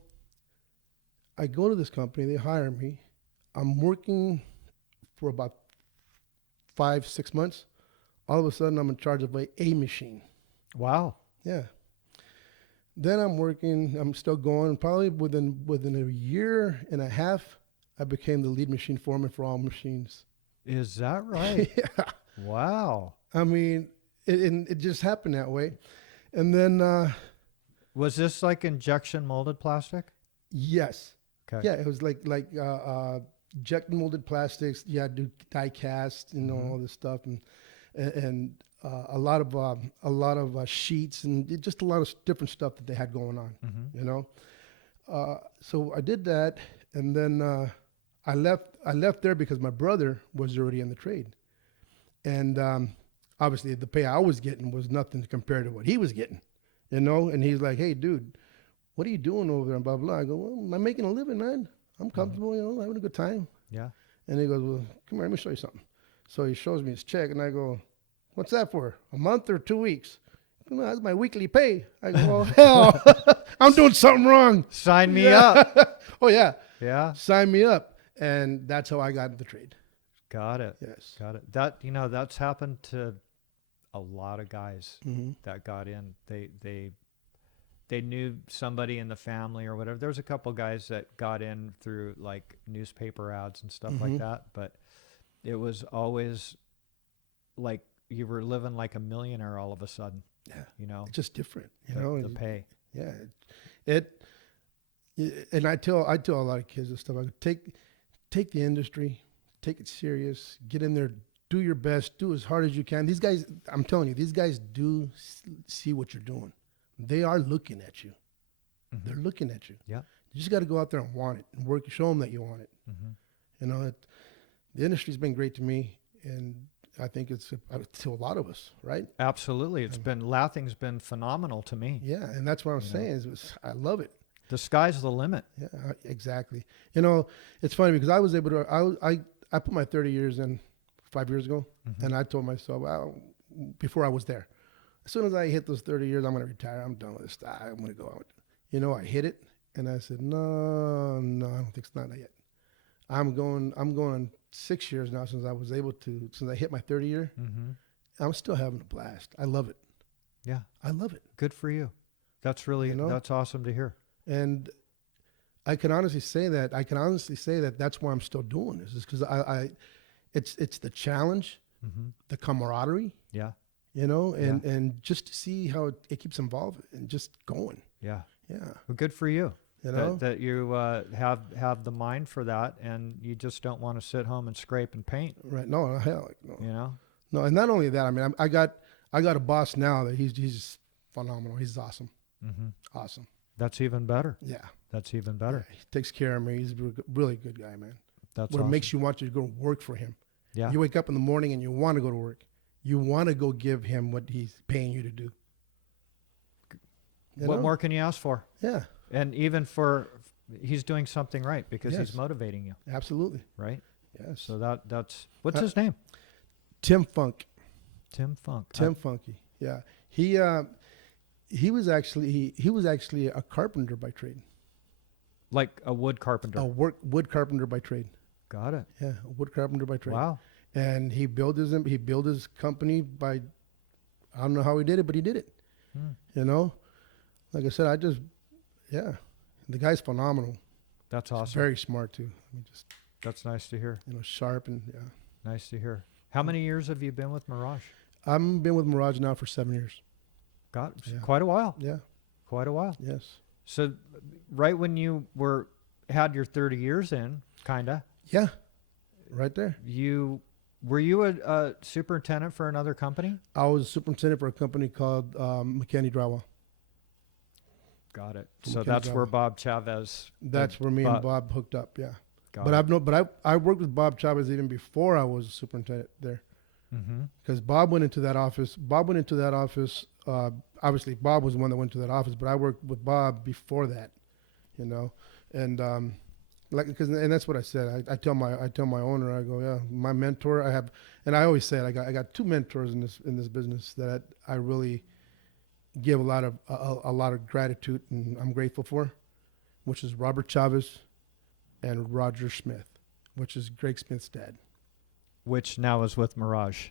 I go to this company. They hire me. I'm working for about 5-6 months. All of a sudden, I'm in charge of a machine. Wow. Yeah. Then I'm working. I'm still going. Probably within a year and a half, I became the lead machine foreman for all machines. Is that right? Yeah. Wow. I mean, it just happened that way. And then, Was this like injection molded plastic? yes. Okay. Yeah, it was like jet molded plastics. Yeah, do die cast, all this stuff, and a lot of sheets and just a lot of different stuff that they had going on. So I did that, and then I left there because my brother was already in the trade, and obviously the pay I was getting was nothing compared to what he was getting, And he's like, "Hey, dude, what are you doing over there?" And blah blah. I go, "Well, I'm making a living, man. I'm comfortable, having a good time." Yeah. And he goes, "Well, come here, let me show you something." So he shows me his check, and I go, "What's that for? A month or 2 weeks?" "No, that's my weekly pay." I go, "Well, hell, I'm doing something wrong. Sign me up. Oh yeah, Yeah. sign me up. And that's how I got into the trade. Got it. Yes. Got it. That's happened to a lot of guys that got in. They knew somebody in the family or whatever. There was a couple guys that got in through like newspaper ads and stuff like that, but it was always like you were living like a millionaire all of a sudden. Yeah. It's just different, the pay. Yeah. And I tell a lot of kids and stuff. I go, take the industry, take it serious, get in there, do your best, do as hard as you can. These guys, I'm telling you, these guys do see what you're doing. They are looking at you. They're looking at you. Yeah. You just got to go out there and want it and work. Show them that you want it. The industry's been great to me, and I think it's to a lot of us, right? Absolutely. Lathing's been phenomenal to me. Yeah, and that's what I'm saying. I love it. The sky's the limit. Yeah, exactly. It's funny because I was able to. I put my 30 years in 5 years ago, and I told myself, before I was there, as soon as I hit those 30 years, I'm going to retire. I'm done with this. I'm going to go out. I hit it, and I said, no, I don't think it's not yet. I'm going 6 years now since I hit my 30 year. I'm still having a blast. I love it. Yeah. I love it. Good for you. That's really, that's awesome to hear. And I can honestly say that that's why I'm still doing this, is because it's the challenge, the camaraderie, and just to see how it keeps evolving and just going. Yeah. Yeah. Well, good for you. You know? that you have the mind for that, and you just don't want to sit home and scrape and paint. Right? No, hell, no. You know. No, and not only that. I mean, I got a boss now that he's just phenomenal. He's awesome. Mm-hmm. Awesome. That's even better. Yeah. That's even better. Yeah, he takes care of me. He's a really good guy, man. That's what awesome. makes you want to go work for him. Yeah. You wake up in the morning and you want to go to work. You want to go give him what he's paying you to do. What more can you ask for? Yeah. And even he's doing something right because he's motivating you. Absolutely. Right? Yes. So that's what's his name? Tim Funk. Tim Funk. Tim Funky. Yeah. He was actually a carpenter by trade. Like a wood carpenter. A wood carpenter by trade. Got it. Yeah, a wood carpenter by trade. Wow. And he built his company by, I don't know how he did it, but he did it. You know, like I said, the guy's phenomenal. That's awesome. He's very smart too. I mean, that's nice to hear. You know, sharp and yeah. Nice to hear. How many years have you been with Mirage? I've been with Mirage now for 7 years. Quite a while. Yeah. Quite a while. Yes. So, right when you had your 30 years in, kinda. Yeah. Right there. Were you a superintendent for another company? I was a superintendent for a company called McKinney Drywall. Got it. So that's where Bob Chavez. That's where me and Bob hooked up. Yeah. But I worked with Bob Chavez even before I was a superintendent there. Because Bob went into that office. Obviously, Bob was the one that went to that office, but I worked with Bob before that, you know, and and that's what I said. I tell my owner, I go, yeah, my mentor. I always say it, I got two mentors in this business that I really give a lot of gratitude and I'm grateful for, which is Robert Chavez and Roger Smith, which is Greg Smith's dad. Which now is with Mirage.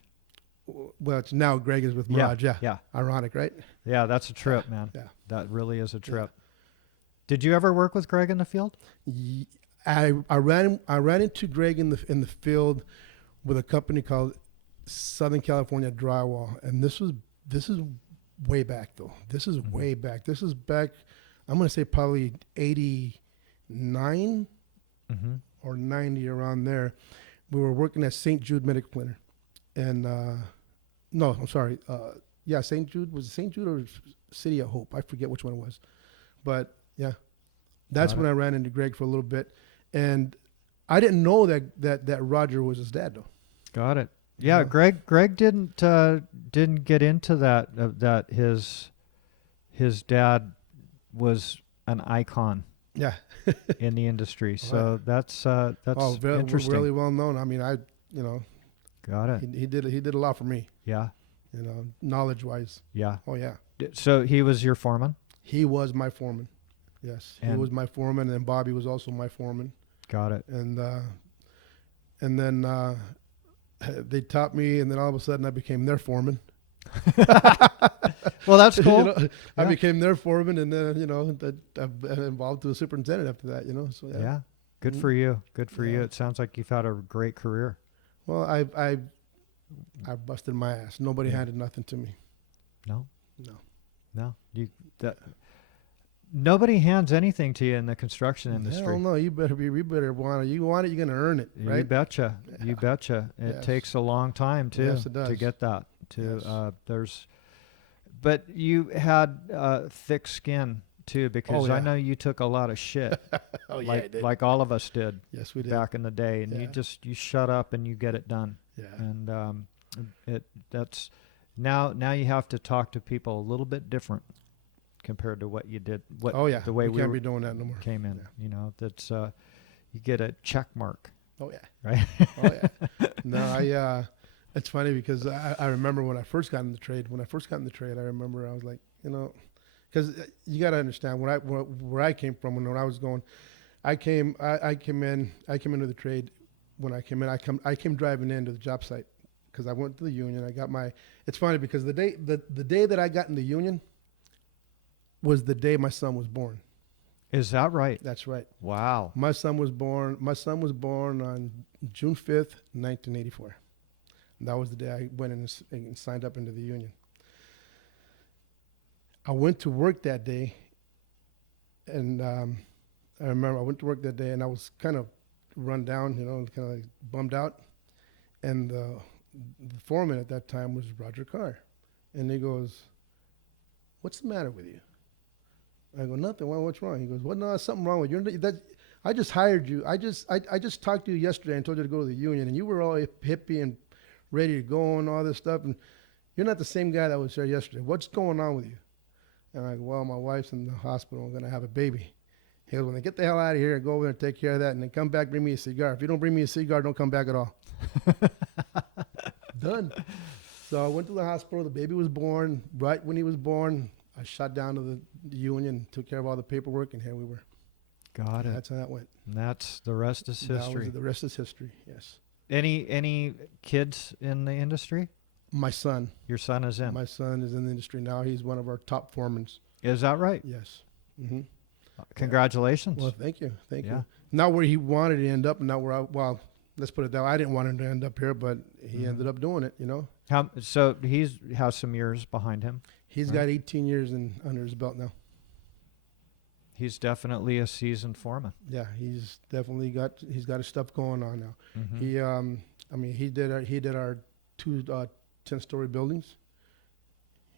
Well, it's now Greg is with Mirage. Yeah. Ironic, right? Yeah, that's a trip, man. Yeah. That really is a trip. Yeah. Did you ever work with Greg in the field? I ran into Greg in the field with a company called Southern California Drywall, and this is way back though. This is way back. This is back. I'm gonna say probably 89 or 90 around there. We were working at St. Jude Medical Center, and no, I'm sorry. Yeah, St. Jude. Was it St. Jude or City of Hope? I forget which one it was, but yeah, that's when I ran into Greg for a little bit, and I didn't know that Roger was his dad though. Got it. Yeah, Greg didn't get into that his dad was an icon. Yeah. In the industry, so that's interesting. Really well known. I mean, Got it. He did a lot for me. Yeah. You know, knowledge wise. Yeah. Oh yeah. So he was your foreman? He was my foreman. Yes, he was my foreman, and Bobby was also my foreman. Got it. And then they taught me, and then all of a sudden I became their foreman. Well, that's cool. I became their foreman, and then I've been involved to a superintendent after that. So yeah. Good for you. Good for you. It sounds like you've had a great career. Well, I busted my ass. Nobody handed nothing to me. No. Nobody hands anything to you in the construction industry. Hell no, you better want it. You want it, you're gonna earn it, right? You betcha. Yeah. You betcha. It takes a long time too. Yes, it does. To get that. But you had thick skin too, because I know you took a lot of shit. Oh yeah, I did. Like all of us did. Yes, we did back in the day, and you shut up and you get it done. Yeah. And that's now you have to talk to people a little bit different compared to what you did. The way we can't be doing that no more. Came in. Yeah. That's you get a check mark. Oh yeah. Right. Oh yeah. No, it's funny because I remember when I first got in the trade. I remember I was like, because you got to understand where I came from when I was going. I came into the trade. When I came in, I came driving into the job site because I went to the union. I got my. It's funny because the day that I got in the union was the day my son was born. Is that right? That's right. Wow. My son was born on June 5th, 1984. And that was the day I went in and signed up into the union. I went to work that day, and I remember I went to work that day and I was kind of run down, you know, kind of like bummed out. And the foreman at that time was Roger Carr. And he goes, "What's the matter with you?" I go, "Nothing. Well, what's wrong?" He goes, "Well, no, there's something wrong with you. I just hired you. I just talked to you yesterday and told you to go to the union, and you were all hippie and ready to go and all this stuff. And you're not the same guy that was there yesterday. What's going on with you?" And I go, "Well, my wife's in the hospital. I'm going to have a baby." He goes, "When they get the hell out of here, go over there and take care of that, and then come back, bring me a cigar. If you don't bring me a cigar, don't come back at all." Done. So I went to the hospital. The baby was born. Right when he was born, I shot down to the union, took care of all the paperwork, and here we were. Got it. That's how that went. And that's the rest is history. The rest is history, yes. Any kids in the industry? My son. Your son is in. My son is in the industry now. He's one of our top foremen. Is that right? Yes. Mm-hmm. Congratulations. Well, thank you. Thank Yeah. you. Not where he wanted to end up, and not where well, let's put it that way. I didn't want him to end up here, but he ended up doing it, you know. So he's has some years behind him. He's got 18 years under his belt now. He's definitely a seasoned foreman. Yeah, he's definitely got his stuff going on now. Mm-hmm. He did our two 10-story buildings.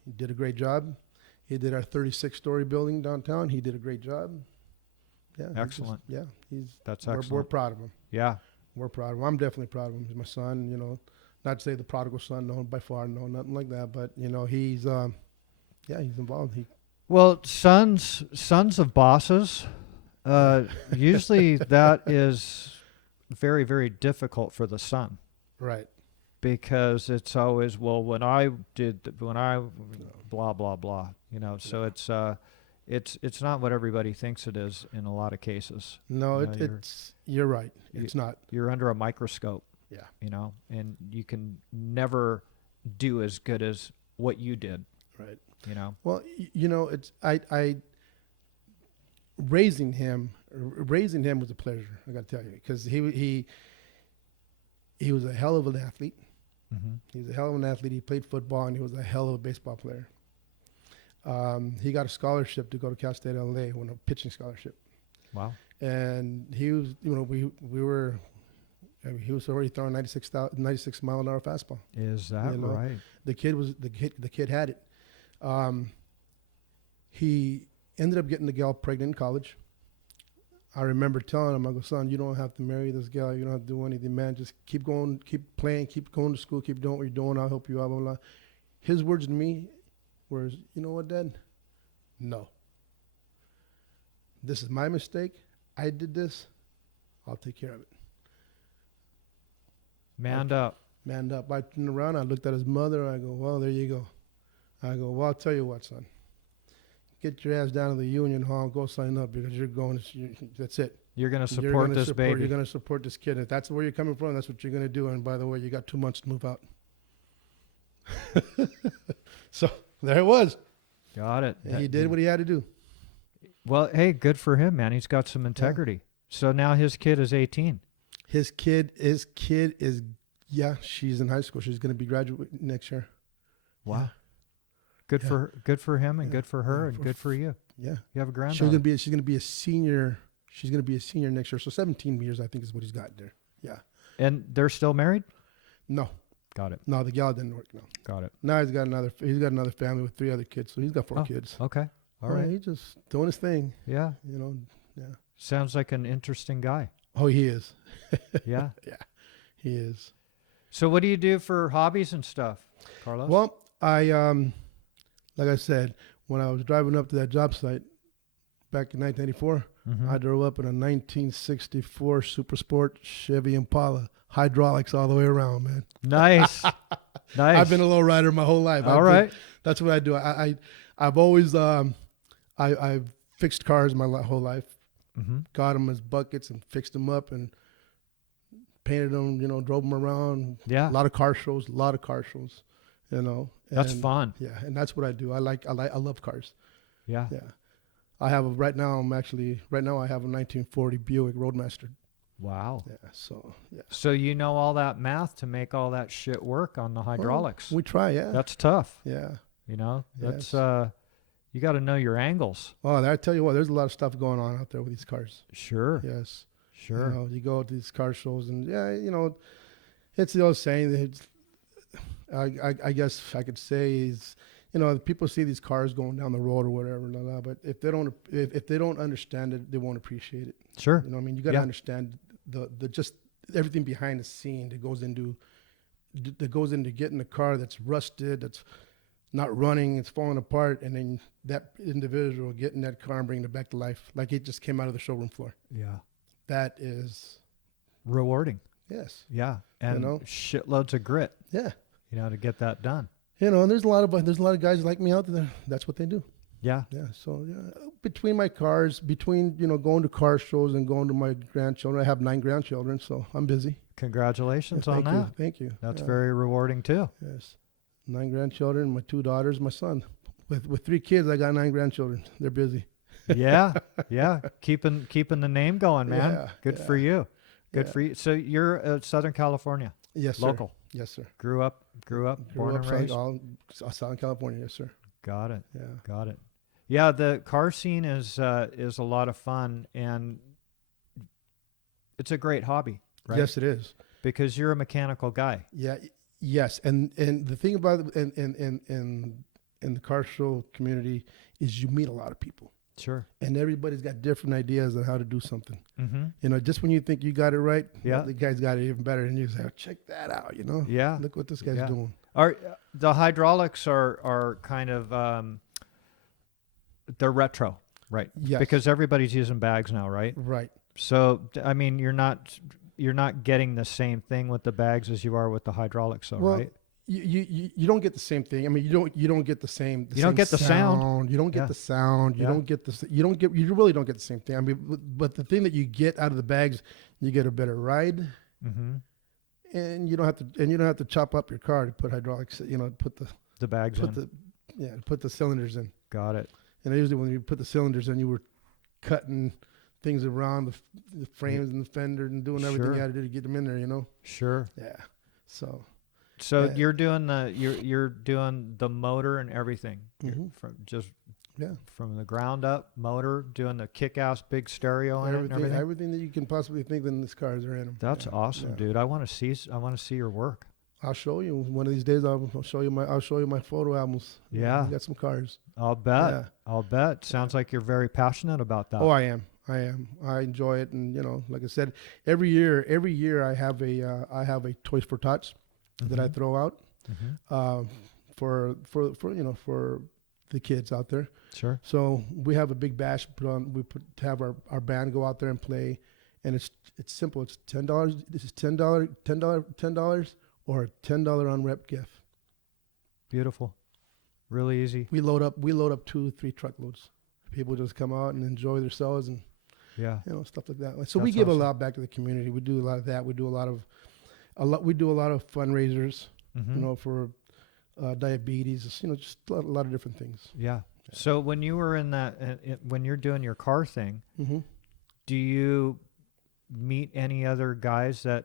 He did a great job. He did our 36-story building downtown. He did a great job. Yeah, Excellent. That's excellent. We're proud of him. Yeah. We're proud of him. I'm definitely proud of him. He's my son, you know. Not to say the prodigal son, no, by far, no, nothing like that. But, you know, he's involved. Well, sons of bosses, usually that is very, very difficult for the son. Right. Because it's always, well, when I blah, blah, blah, you know, so it's not what everybody thinks it is in a lot of cases. No, you're right. It's not. You're under a microscope. Yeah. You know, and you can never do as good as what you did. Right. You know. Well, you know, I raising him was a pleasure. I got to tell you, because he was a hell of an athlete. Mm-hmm. He was a hell of an athlete. He played football, and he was a hell of a baseball player. He got a scholarship to go to Cal State LA, a pitching scholarship. Wow. And he was, you know, he was already throwing 96 mile an hour fastball. Is that right? The kid had it. He ended up getting the gal pregnant in college. I remember telling him, I go, "Son, you don't have to marry this gal. You don't have to do anything, man. Just keep going, keep playing, keep going to school, keep doing what you're doing. I'll help you out, blah, blah, blah." His words to me were, "You know what, Dad? No. This is my mistake. I did this. I'll take care of it." Manned up. Manned up. I turned around, I looked at his mother, I go, "Well, there you go." I go, "Well, I'll tell you what, son. Get your ass down to the union hall and go sign up, because you're going to, that's it. You're going to support this baby. You're going to support this kid. If that's where you're coming from, that's what you're going to do. And by the way, you got 2 months to move out." So there it was. Got it. And he did what he had to do. Well, hey, good for him, man. He's got some integrity. Yeah. So now his kid is 18. His kid is, she's in high school. She's going to be graduating next year. Wow. Yeah. Good for him, and good for her, and good for you. Yeah. You have a granddaughter. She's going to be a senior. She's going to be a senior next year. So 17 years, I think, is what he's got there. Yeah. And they're still married? No. Got it. No, the gal didn't work. No. Got it. Now he's got another family with 3 other kids. So he's got 4 kids. Okay. All right. He's just doing his thing. Yeah. You know. Yeah. Sounds like an interesting guy. Oh, he is. Yeah. Yeah. He is. So what do you do for hobbies and stuff, Carlos? Well, like I said, when I was driving up to that job site back in 1984, I drove up in a 1964 Super Sport Chevy Impala, hydraulics all the way around, man. Nice. Nice. I've been a low rider my whole life. All right. That's what I do. I've always I've fixed cars my whole life. Mm-hmm. Got them as buckets and fixed them up and painted them. You know, drove them around. Yeah. A lot of car shows. You know. That's fun. Yeah, and that's what I do. I love cars. Yeah. Yeah. I have right now I have a 1940 Buick Roadmaster. Wow. Yeah. So yeah. So you know all that math to make all that shit work on the hydraulics. We try. Yeah. That's tough. Yeah. You know, that's Yes. You got to know your angles. Oh, I tell you what, there's a lot of stuff going on out there with these cars. Sure. Yes. Sure. You know, you go to these car shows and it's the old saying that I guess I could say is, people see these cars going down the road or whatever, blah, blah, but if they don't understand it, they won't appreciate it. Sure. You know what I mean? You got to understand the just everything behind the scene that goes into getting a car that's rusted, that's not running, it's falling apart, and then that individual getting that car and bringing it back to life like it just came out of the showroom floor. Yeah. That is rewarding. Yes. Yeah. And shitloads of grit. Yeah. To get that done. And there's a lot of guys like me out there. That's what they do. Yeah. Yeah. So between my cars, going to car shows and going to my grandchildren, I have 9 grandchildren, so I'm busy. Congratulations on that. Thank you. That's very rewarding too. Yes. 9 grandchildren, my 2 daughters, my son. With 3 kids, I got 9 grandchildren. They're busy. Yeah. Yeah. Keeping the name going, man. Yeah, Good for you. Good for you. So you're Southern California. Yes, sir. Local. Yes, sir. Grew up, born and raised. Southern California. Yes, sir. Got it. Yeah. Got it. Yeah, the car scene is a lot of fun, and it's a great hobby, right? Yes, it is. Because you're a mechanical guy. Yeah. Yes, and the thing about in the car show community is you meet a lot of people. Sure. And everybody's got different ideas on how to do something. Mm-hmm. Just when you think you got it right, yeah, the guy's got it even better, and you say, oh, "Check that out!" Yeah. Look what this guy's doing. The hydraulics are kind of they're retro, right? Yes. Because everybody's using bags now, right? Right. So I mean, you're not getting the same thing with the bags as you are with the hydraulics, though, right? You don't get the same thing. I mean, you don't get the same. You don't get the sound. You don't get the sound. You don't get the. You really don't get the same thing. I mean, but the thing that you get out of the bags, you get a better ride, and you don't have to chop up your car to put hydraulics. Put the bags in. Put the cylinders in. Got it. And usually when you put the cylinders in, you were cutting things around the frames and the fender and doing everything you had to do to get them in there. Sure. Yeah. So you're doing the motor and everything from the ground up motor, doing the kick-ass big stereo and everything. Everything that you can possibly think that in these cars are in them. That's awesome, dude. I want to see your work. I'll show you one of these days. I'll show you my photo albums. Yeah. I got some cars. I'll bet. Yeah. I'll bet. Sounds like you're very passionate about that. Oh, I am. I enjoy it, and like I said, every year I have a Toys for Tots that I throw out for the kids out there. Sure. So we have a big bash put on. To have our band go out there and play, and it's simple. It's $10. This is $10 or a $10 unwrapped gift. Beautiful. Really easy. We load up 2-3 truckloads. People just come out and enjoy themselves and stuff like that. So we give a lot back to the community. We do a lot of that. We do a lot of fundraisers, for diabetes, just a lot of different things. Yeah. So when you were in that, when you're doing your car thing, do you meet any other guys that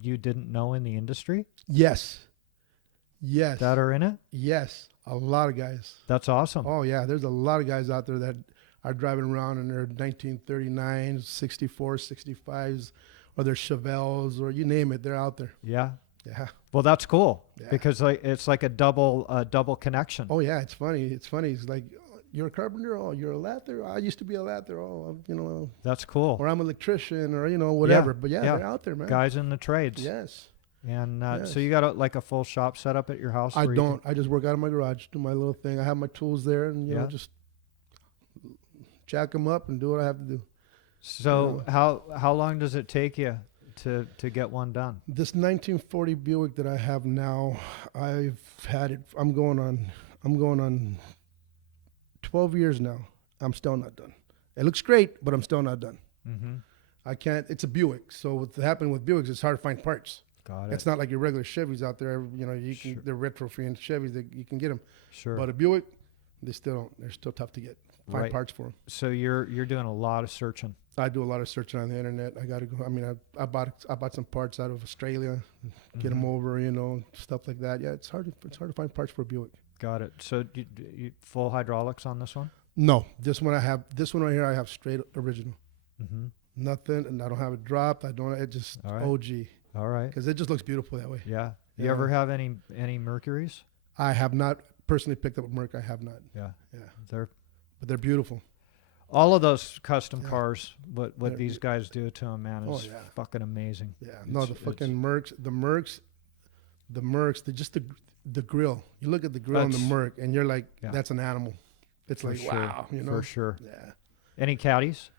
you didn't know in the industry? Yes. That are in it? Yes. A lot of guys. That's awesome. Oh yeah. There's a lot of guys out there that are driving around in their 1939s, 64, 65s, or their Chevelles, or you name it. They're out there. Yeah. Yeah. Well, that's cool because it's like a double connection. Oh yeah. It's funny. It's like, you're a carpenter? Oh, you're a lather? I used to be a lather. Oh, That's cool. Or I'm an electrician, or whatever. Yeah, But they're out there, man. Guys in the trades. Yes. And so you got a full shop set up at your house? I don't. I just work out of my garage, do my little thing. I have my tools there, and just jack them up and do what I have to do. So how long does it take you to get one done? This 1940 Buick that I have now, I've had it. I'm going on 12 years now. I'm still not done. It looks great, but I'm still not done. I can't. It's a Buick, so what's happening with Buicks? It's hard to find parts. Got it. It's not like your regular Chevys out there. They're retro-free Chevys that you can get them. Sure. But a Buick, they still don't. They're still tough to get. Find parts for them. So you're doing a lot of searching. I do a lot of searching on the internet. I got to go. I mean, I bought some parts out of Australia, get them over, stuff like that. Yeah, it's hard to find parts for a Buick. Got it. So you full hydraulics on this one? No, this one right here I have straight original. Mm-hmm. Nothing, and I don't have it dropped. It just All right. OG. All right. Because it just looks beautiful that way. Yeah. You Yeah. ever have any Mercuries? I have not personally picked up a Merc. I have not. Yeah. Yeah. They're But they're beautiful. all of those custom Yeah. cars. What They're- these guys do to them, man, Oh, is yeah. fucking amazing. Yeah. No, the It's- fucking Mercs, the grill. You look at the grill on the That's- Merc and you're like, Yeah. that's an animal. It's For like, sure. wow, you know? For sure. Yeah. Any caddies?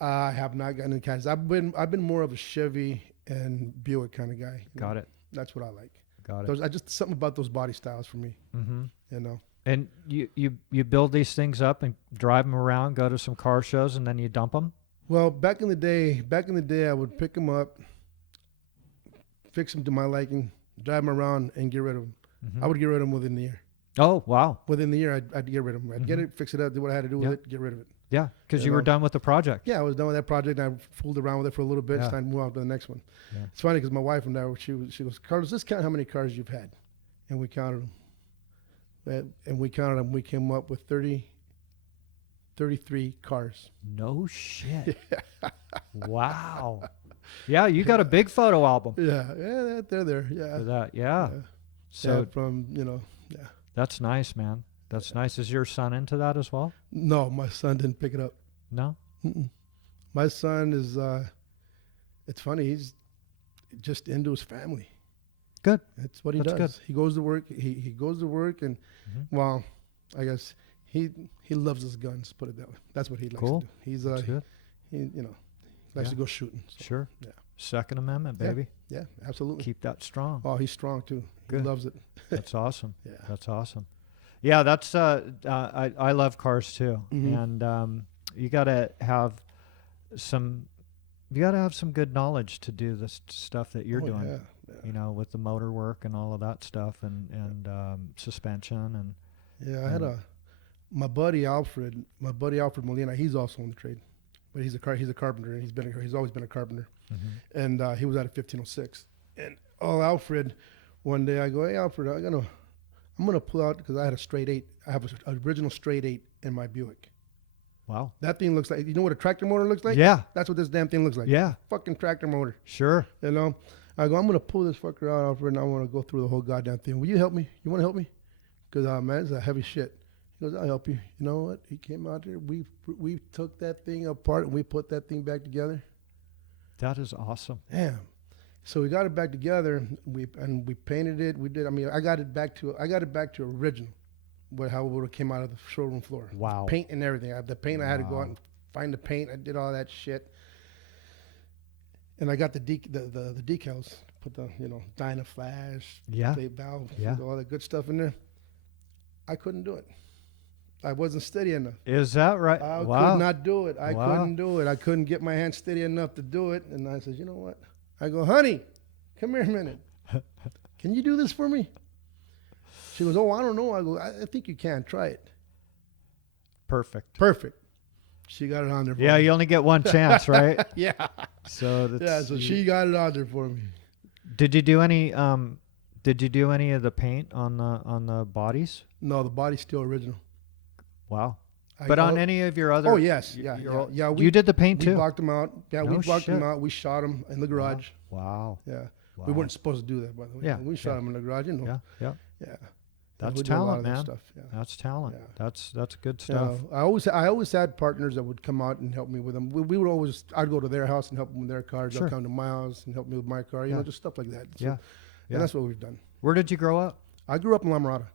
I have not gotten any cats. I've been more of a Chevy and Buick kind of guy. Got it. That's what I like. Got it. Those, I just something about those body styles for me. Mm-hmm. You know. And you build these things up and drive them around, go to some car shows, and then you dump them? Well, back in the day, I would pick them up, fix them to my liking, drive them around, and get rid of them. Mm-hmm. I would get rid of them within the year. Oh, wow. Within the year, I'd get rid of them. I'd get Mhm. it, fix it up, do what I had to do with Yeah. it, get rid of it. Yeah, because You you were know. done with the project. Yeah, I was done with that project, and I fooled around with it for a little bit. Yeah. It's time to move on to the next one. Yeah. It's funny because my wife and I, she goes, Carlos, just count how many cars you've had. And we counted them. And we counted them. We came up with 33 cars. No shit. Wow. Yeah, you got a big photo album Yeah, they're there. Yeah. for that. Yeah. Yeah. So Yeah, from, yeah. that's nice, man. That's nice. Is your son into that as well? No, my son didn't pick it up. No? Mm-mm. My son is, it's funny, he's just into his family. Good. That's what he That's does. good. He goes to work. He goes to work, and Mhm. well, I guess he loves his guns. Put it that way. That's what he likes Cool. to do. He's That's good. he likes Yeah. to go shooting. So, Sure. Yeah. Second Amendment, Yeah. baby. yeah, absolutely. Keep that strong. Oh, he's strong too. Good. He loves it. That's awesome. Yeah. That's awesome. Yeah, that's I love cars too, Mhm. and you gotta have some good knowledge to do this stuff that you're Oh, doing. Yeah. You know, with the motor work and all of that stuff, and suspension and Yeah, I had my buddy Alfred Molina. He's also in the trade, but he's a carpenter, and he's always been a carpenter. And he was at a 1506. And Alfred, one day I go, hey Alfred, I'm gonna pull out because I had a straight 8. I have an original straight 8 in my Buick. wow. That thing looks like, you know what a tractor motor looks like? Yeah. That's what this damn thing looks like. Yeah. Fucking tractor motor. Sure. You know. I go, I'm gonna pull this fucker out, Alfred, and I want to go through the whole goddamn thing. Will you help me? You want to help me? Because man, it's a heavy shit. He goes, I'll help you. You know what? He came out there. We took that thing apart and we put that thing back together. That is awesome. Damn. So we got it back together. We painted it. We did. I mean, I got it back to original, how it would have came out of the showroom floor. Wow. Paint and everything. The paint. I had to go Wow. out and find the paint. I did all that shit. And I got the decals. Put the Dyna Flash, Yeah. plate valve, Yeah. all that good stuff in there. I couldn't do it. I wasn't steady enough. Is that right? I Wow. could not do it. I Wow. couldn't do it. I couldn't get my hand steady enough to do it. And I said, you know what? I go, honey, come here a minute. Can you do this for me? She goes, oh, I don't know. I go, I think you can. Try it. Perfect. Perfect. She got it on there for Yeah, me. you only get one chance, right? Yeah. So that's, Yeah, so she got it on there for me. Did you do any of the paint on the bodies? No, the body's still original. Wow. But on any of your other Oh, yes. y- Yeah. your Yeah. old- Yeah. you did the paint We too? blocked them out. Yeah, we No blocked them shit. out. We shot them in the garage. Wow. Yeah. Wow. We weren't supposed to do that, by the way. Yeah, We shot yeah. them in the garage, you know. Yeah, yeah. Yeah. That's we did a lot talent, of that man. Stuff. Yeah. That's talent. Yeah. That's good You know, stuff. I always had partners that would come out and help me with them. We would always, I'd go to their house and help them with their cars. Sure. They'll come to my house and help me with my car. You Yeah. know, just stuff like that. So, Yeah. Yeah. And that's what we've done. Where did you grow up? I grew up in La Mirada,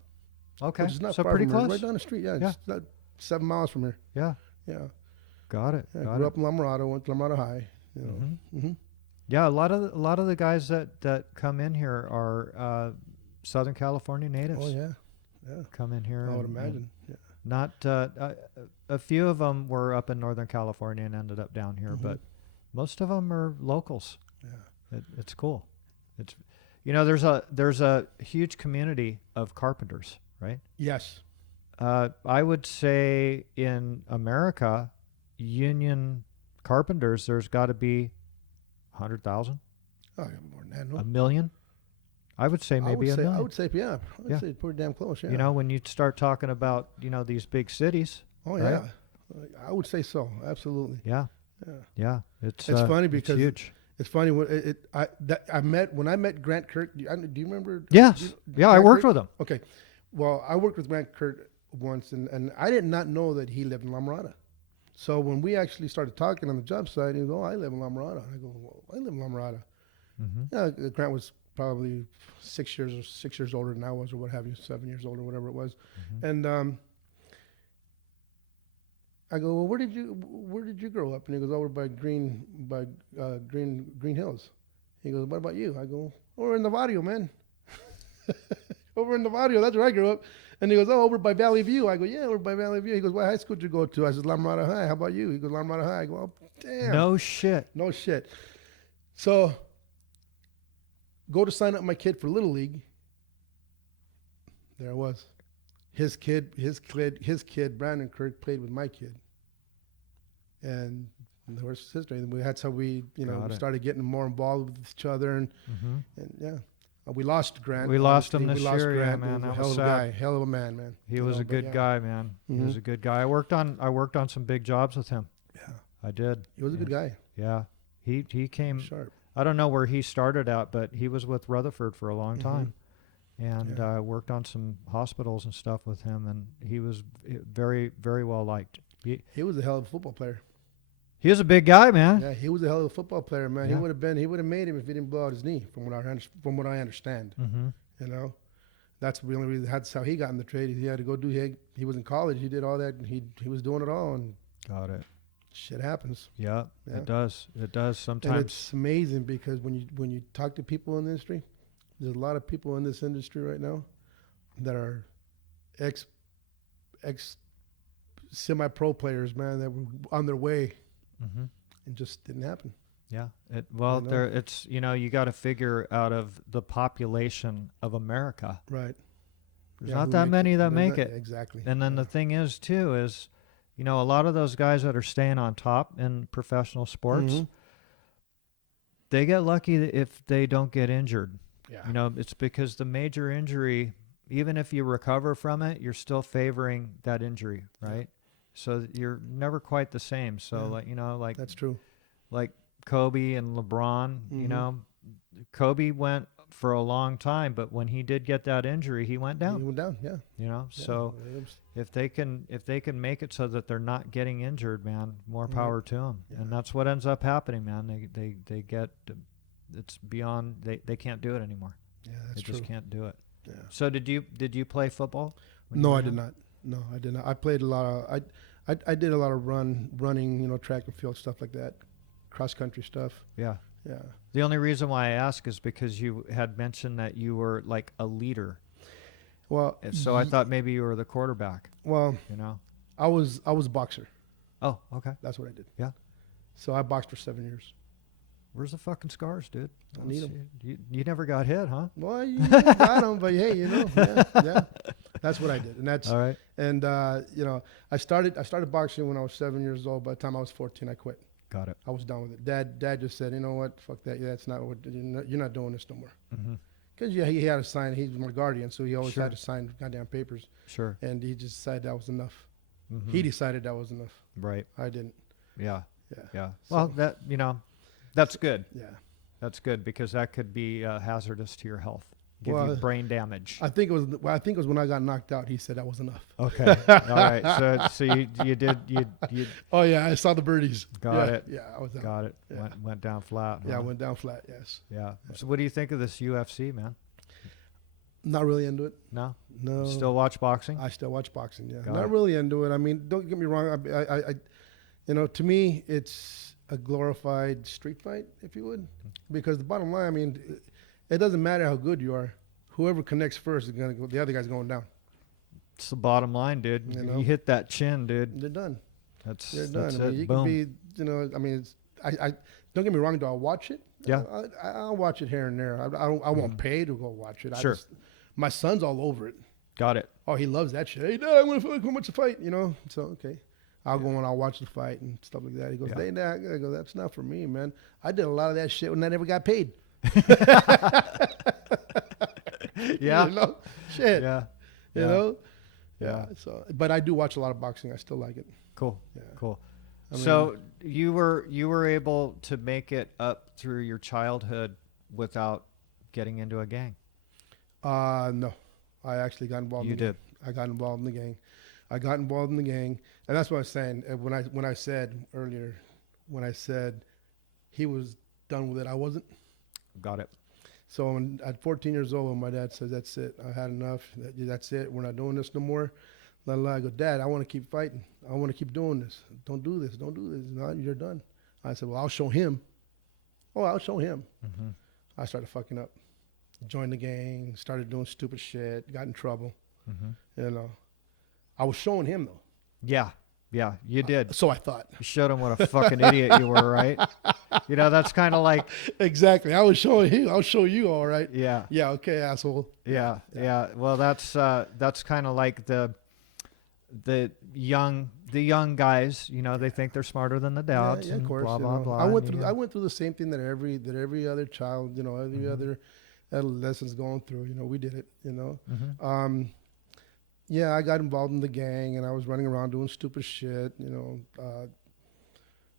Okay. which is not So far pretty from here, close. right down the street. Yeah, Yeah. it's not 7 miles from here. Yeah. Yeah. Got it. Yeah, I Got grew it. up in La Mirada, went to La Mirada High. You know. Mhm. Mm-hmm. Yeah, a lot of the guys that come in here are Southern California natives. Oh yeah, yeah. Come in here. I would and- imagine. Yeah. Not a few of them were up in Northern California and ended up down here, Mhm. but most of them are locals. Yeah. It's cool. It's there's a huge community of carpenters, right? Yes. I would say in America, union carpenters, there's got to be 100,000, Oh, yeah, more than that. No? a million. I would say maybe a million. I would say, yeah. I would Yeah. say pretty damn close, yeah. You know, when you start talking about, these big cities. Oh, right? yeah. I would say so. Absolutely. Yeah. Yeah. Yeah. It's funny it's because huge. it's funny when when I met Grant Kirk. Do you remember? Yes. do you- Yeah. I Grant worked Kirk? with him. Okay. Well, I worked with Grant Kirk once, and I did not know that he lived in La Mirada. So when we actually started talking on the job site, he goes, "Oh, I live in La Mirada." I go, "Well, I live in La Mirada." Mm-hmm. Yeah, Grant was probably 6 years older than I was, or what have you, 7 years older, whatever it was. Mm-hmm. And I go, "Well, where did you grow up?" And he goes, "Over by Green Hills." He goes, "What about you?" I go, "Over in the Barrio, man." Over in the Barrio, that's where I grew up. And he goes, "Oh, over by Valley View." I go, "Yeah, over by Valley View." He goes, "What high school did you go to?" I said, "La Mirada High." "How about you?" He goes, "La Mirada High." I go, "Oh, damn." No shit. No shit. So go to sign up my kid for Little League. There I was. His kid, Brandon Kirk, played with my kid. And the rest is history. And that's how we, Got it. started getting more involved with each other. And yeah. We lost Grant. We lost him obviously. this year, yeah, Grant. man. He was That a hell was of a guy. sad. Hell of a man, man. He was a good guy, man. He was a good guy. I worked on some big jobs with him. Yeah. I did. He was a good guy. Yeah. He came. Sharp. I don't know where he started out, but he was with Rutherford for a long Mhm. time, and Yeah. worked on some hospitals and stuff with him. And he was very, very well liked. He was a hell of a football player. He was a big guy, man. Yeah, he was a hell of a football player, man. Yeah. He would have made him if he didn't blow out his knee, from what I understand. Mm-hmm. You know, that's the only reason. That's how he got in the trade. He had to go do. He was in college. He did all that. And he was doing it all, and Got it. shit happens. Yeah, Yeah. it does. It does And sometimes. it's amazing because when you talk to people in the industry, there's a lot of people in this industry right now that are ex semi-pro players, man, that were on their way Mm-hmm. and just didn't happen. Yeah. You know? It's you got to figure out of the population of America. Right. There's Yeah, not who that makes many that There's make not- it. Exactly. And then the thing is too is, a lot of those guys that are staying on top in professional sports, Mhm. they get lucky if they don't get injured. Yeah. It's because the major injury, even if you recover from it, you're still favoring that injury, right? So you're never quite the same. So Yeah. That's true. like Kobe and LeBron, Mhm. Kobe went for a long time, but when he did get that injury, he went He down. went down. Yeah. Yeah. So It was- if they can make it so that they're not getting injured, man, more Mhm. power to them. Yeah. And that's what ends up happening, man. They get it's beyond they can't do it anymore. Yeah, They that's true. just can't do it. Yeah. So did you play football? when you No, were I did young? not. No, I did not. I played a lot of. I did a lot of running, track and field stuff like that, cross country stuff. Yeah. Yeah. The only reason why I ask is because you had mentioned that you were like a leader. Well, So I thought maybe you were the quarterback, Well, I was a boxer. Oh, okay. That's what I did. Yeah. So I boxed for 7 years. Where's the fucking scars, dude? I need Let's 'em. see. You never got hit, huh? Well, you got them, but hey, yeah. That's what I did, and that's All right. and I started boxing when I was 7 years old. By the time I was 14, I quit. Got it. I was done with it. Dad just said, "You know what? Fuck that. Yeah, that's not what you're not doing this no more." Mm-hmm. Because he had to sign. He's my guardian, so he always Sure. had to sign goddamn papers. Sure. And he just decided that was enough. Mm-hmm. He decided that was enough. Right. I didn't. Yeah. Yeah. Yeah. So- Well, that's good. Yeah. That's good because that could be hazardous to your health. Give you Well, brain damage. I think it was when I got knocked out. He said that was enough. Okay. All right. So you did you Oh yeah, I saw the birdies. Got Yeah, it. Yeah, I was out. got it. Yeah. Went down flat. Yeah, I huh? went down flat. Yes. Yeah. So what do you think of this UFC, man? Not really into it. No. No. Still watch boxing? I still watch boxing. Yeah. Got Not it. really into it. I mean, don't get me wrong. To me, it's a glorified street fight, if you would, because the bottom line, I mean, it doesn't matter how good you are. Whoever connects first is gonna go. The other guy's going down. It's the bottom line, dude. You You, know? hit that chin, dude. They're done. That's They're done. that's I mean, it. you Boom. can be. I mean, I don't get me wrong. Do I watch it? Yeah. I'll watch it here and there. I won't pay to go watch it. Sure. My son's all over it. Got it. Oh, he loves that shit. Hey, Dad, I'm gonna watch the fight. So okay, I'll go and I'll watch the fight and stuff like that. He goes, Yeah. Hey, Dad, I go, that's not for me, man. I did a lot of that shit when I never got paid. Yeah. You know, shit. Yeah. You Yeah. know. Yeah. So, but I do watch a lot of boxing. I still like it. Cool. Yeah. Cool. I mean, So you were able to make it up through your childhood without getting into a gang. no, I actually got involved. You in the did. Gang. I got involved in the gang. I got involved in the gang, and that's what I was saying. When I said earlier, when I said he was done with it, I wasn't. Got it. So at 14 years old, when my dad says, "That's it, I had enough. That's it. We're not doing this no more." I go, "Dad, I want to keep fighting. I want to keep doing this. Don't do this. Don't do this. No, you're done." I said, "Well, I'll show him." Oh, I'll show him. Mm-hmm. I started fucking up. Joined the gang, started doing stupid shit, got in trouble. Mm-hmm. You know, I was showing him though. Yeah. Yeah. You did. So I thought. You showed him what a fucking idiot you were, right? You know, that's kind of like, Exactly. I was showing him. I'll show you. All right. yeah. Yeah. Okay, asshole. Yeah. Yeah. Well, that's kind of like the young guys, you know, they think they're smarter than the dads, Yeah, and of course. blah You blah know. blah. I went and through. you- I went through the same thing that every other child, you know, every Mhm. other adolescent's going through. You know, we did it. You know. Mhm. Yeah, I got involved in the gang, and I was running around doing stupid shit. You know.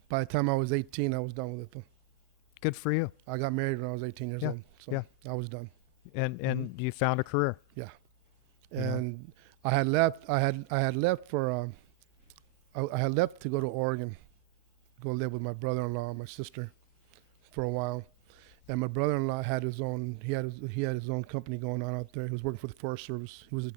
By the time I was 18, I was done with it. Though. Good for you. I got married when I was 18 years Yeah, old, so yeah. I was done. And you found a career. Yeah. And I had left. I had left for. I had left to go to Oregon, go live with my brother-in-law and my sister, for a while. And my brother-in-law had his own. He had his own company going on out there. He was working for the Forest Service. He was a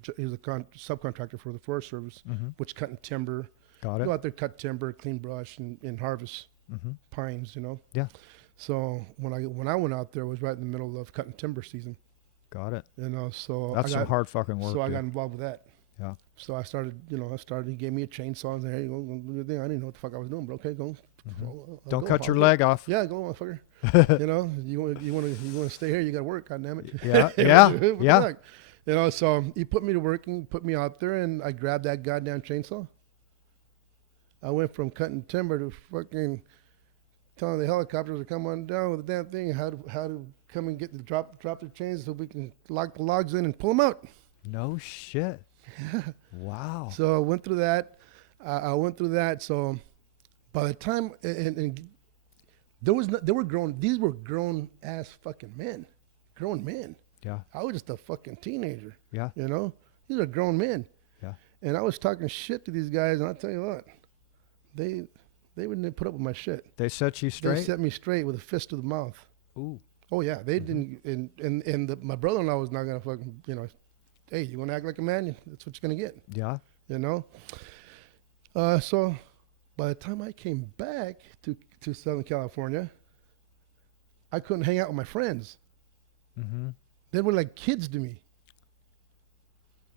subcontractor for the Forest Service, Mm-hmm. which cutting timber. Got Go it. out there, cut timber, clean brush, and harvest Mm-hmm. pines. You know. Yeah. So when I went out there, it was right in the middle of cutting timber season. Got it. You know. So That's some hard fucking work. So I dude. got involved with that. Yeah. So I started. He gave me a chainsaw and said, "Hey, go do your thing." I didn't know what the fuck I was doing, but okay, go. Mhm. Don't go, cut I'll your go. leg off. Yeah, go, motherfucker. You know, you want to stay here. You got to work. God damn it. Yeah. What Yeah. the Yeah. heck? You know, so he put me to work and put me out there, and I grabbed that goddamn chainsaw. I went from cutting timber to fucking telling the helicopters to come on down with the damn thing, how to come and get the drop the chains so we can lock the logs in and pull them out. No shit. Wow. So I went through that. I went through that. So by the time and they were grown. These were grown ass fucking men, grown men. Yeah. I was just a fucking teenager. Yeah. You know, these are grown men. Yeah. And I was talking shit to these guys, and I'll tell you what, they wouldn't put up with my shit. They set you straight. They set me straight with a fist to the mouth. Ooh. Oh yeah, they didn't. And my brother-in-law was not gonna fucking, you know, hey, you want to act like a man? That's what you're gonna get. Yeah. You know. So by the time I came back to Southern California, I couldn't hang out with my friends. Mm-hmm. They were like kids to me.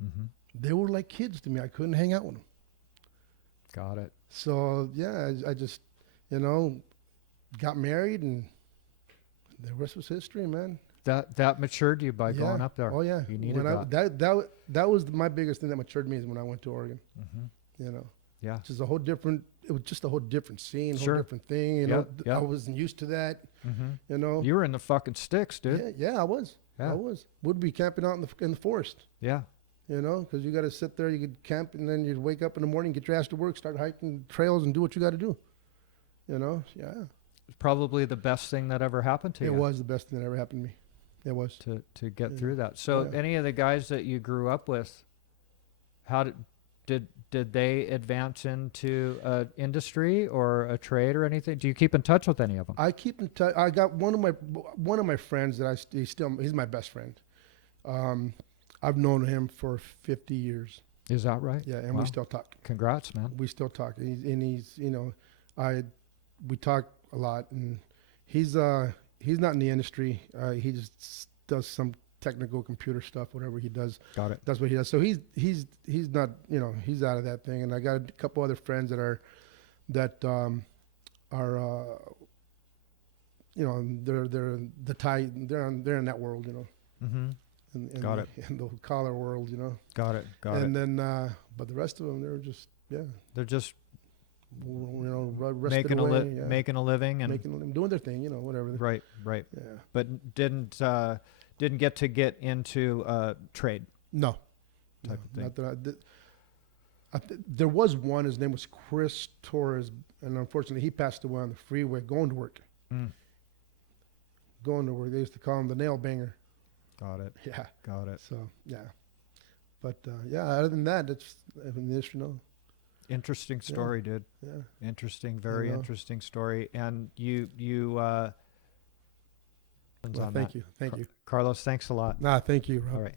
Mm-hmm. They were like kids to me. I couldn't hang out with them. Got it. So yeah, I just, you know, got married, and the rest was history, man. That matured you by going up there. Oh yeah. You needed when that was my biggest thing that matured me is when I went to Oregon. Mm-hmm. You know. Yeah. Just a whole different. It was just a whole different scene, Sure. whole different thing. You Yep, know, yep. I wasn't used to that. Mm-hmm. You know. You were in the fucking sticks, dude. Yeah, I was. Yeah. I was. Would be camping out in the forest. Yeah. You know, because you got to sit there, you could camp, and then you'd wake up in the morning, get your ass to work, start hiking trails, and do what you got to do. You know, yeah. Probably the best thing that ever happened to you. It was the best thing that ever happened to me. It was. To get Yeah. through that. So Yeah. any of the guys that you grew up with, how did they advance into an industry or a trade or anything? Do you keep in touch with any of them? I keep in touch. I got one of my friends that he's my best friend. I've known him for 50 years. Is that right? Yeah, and Wow. we still talk. Congrats, man. We still talk. He's you know, we talk a lot, and he's not in the industry. He just does some technical computer stuff, whatever he does. Got it. That's what he does. So he's not, you know, he's out of that thing. And I got a couple other friends that are you know, they're in that world, you know. Mm-hmm. In Got it. In the collar world, you know. Got it. And then, but the rest of them, they're just, They're just you know, rested making away, making a living and doing their thing, you know, whatever. right. Yeah. But didn't didn't get into trade No, type of thing. not that I did. There was one. His name was Chris Torres, and unfortunately, he passed away on the freeway going to work. Mm. Going to work. They used to call him the nail banger. Got it. Yeah. Got it. So yeah, but yeah. Other than that, it's Interesting story, dude. Yeah. Interesting, very know. interesting story. And you Well, on thank that. you. Thank you. Carlos, thanks a lot. Nah, thank you, Rob. All right.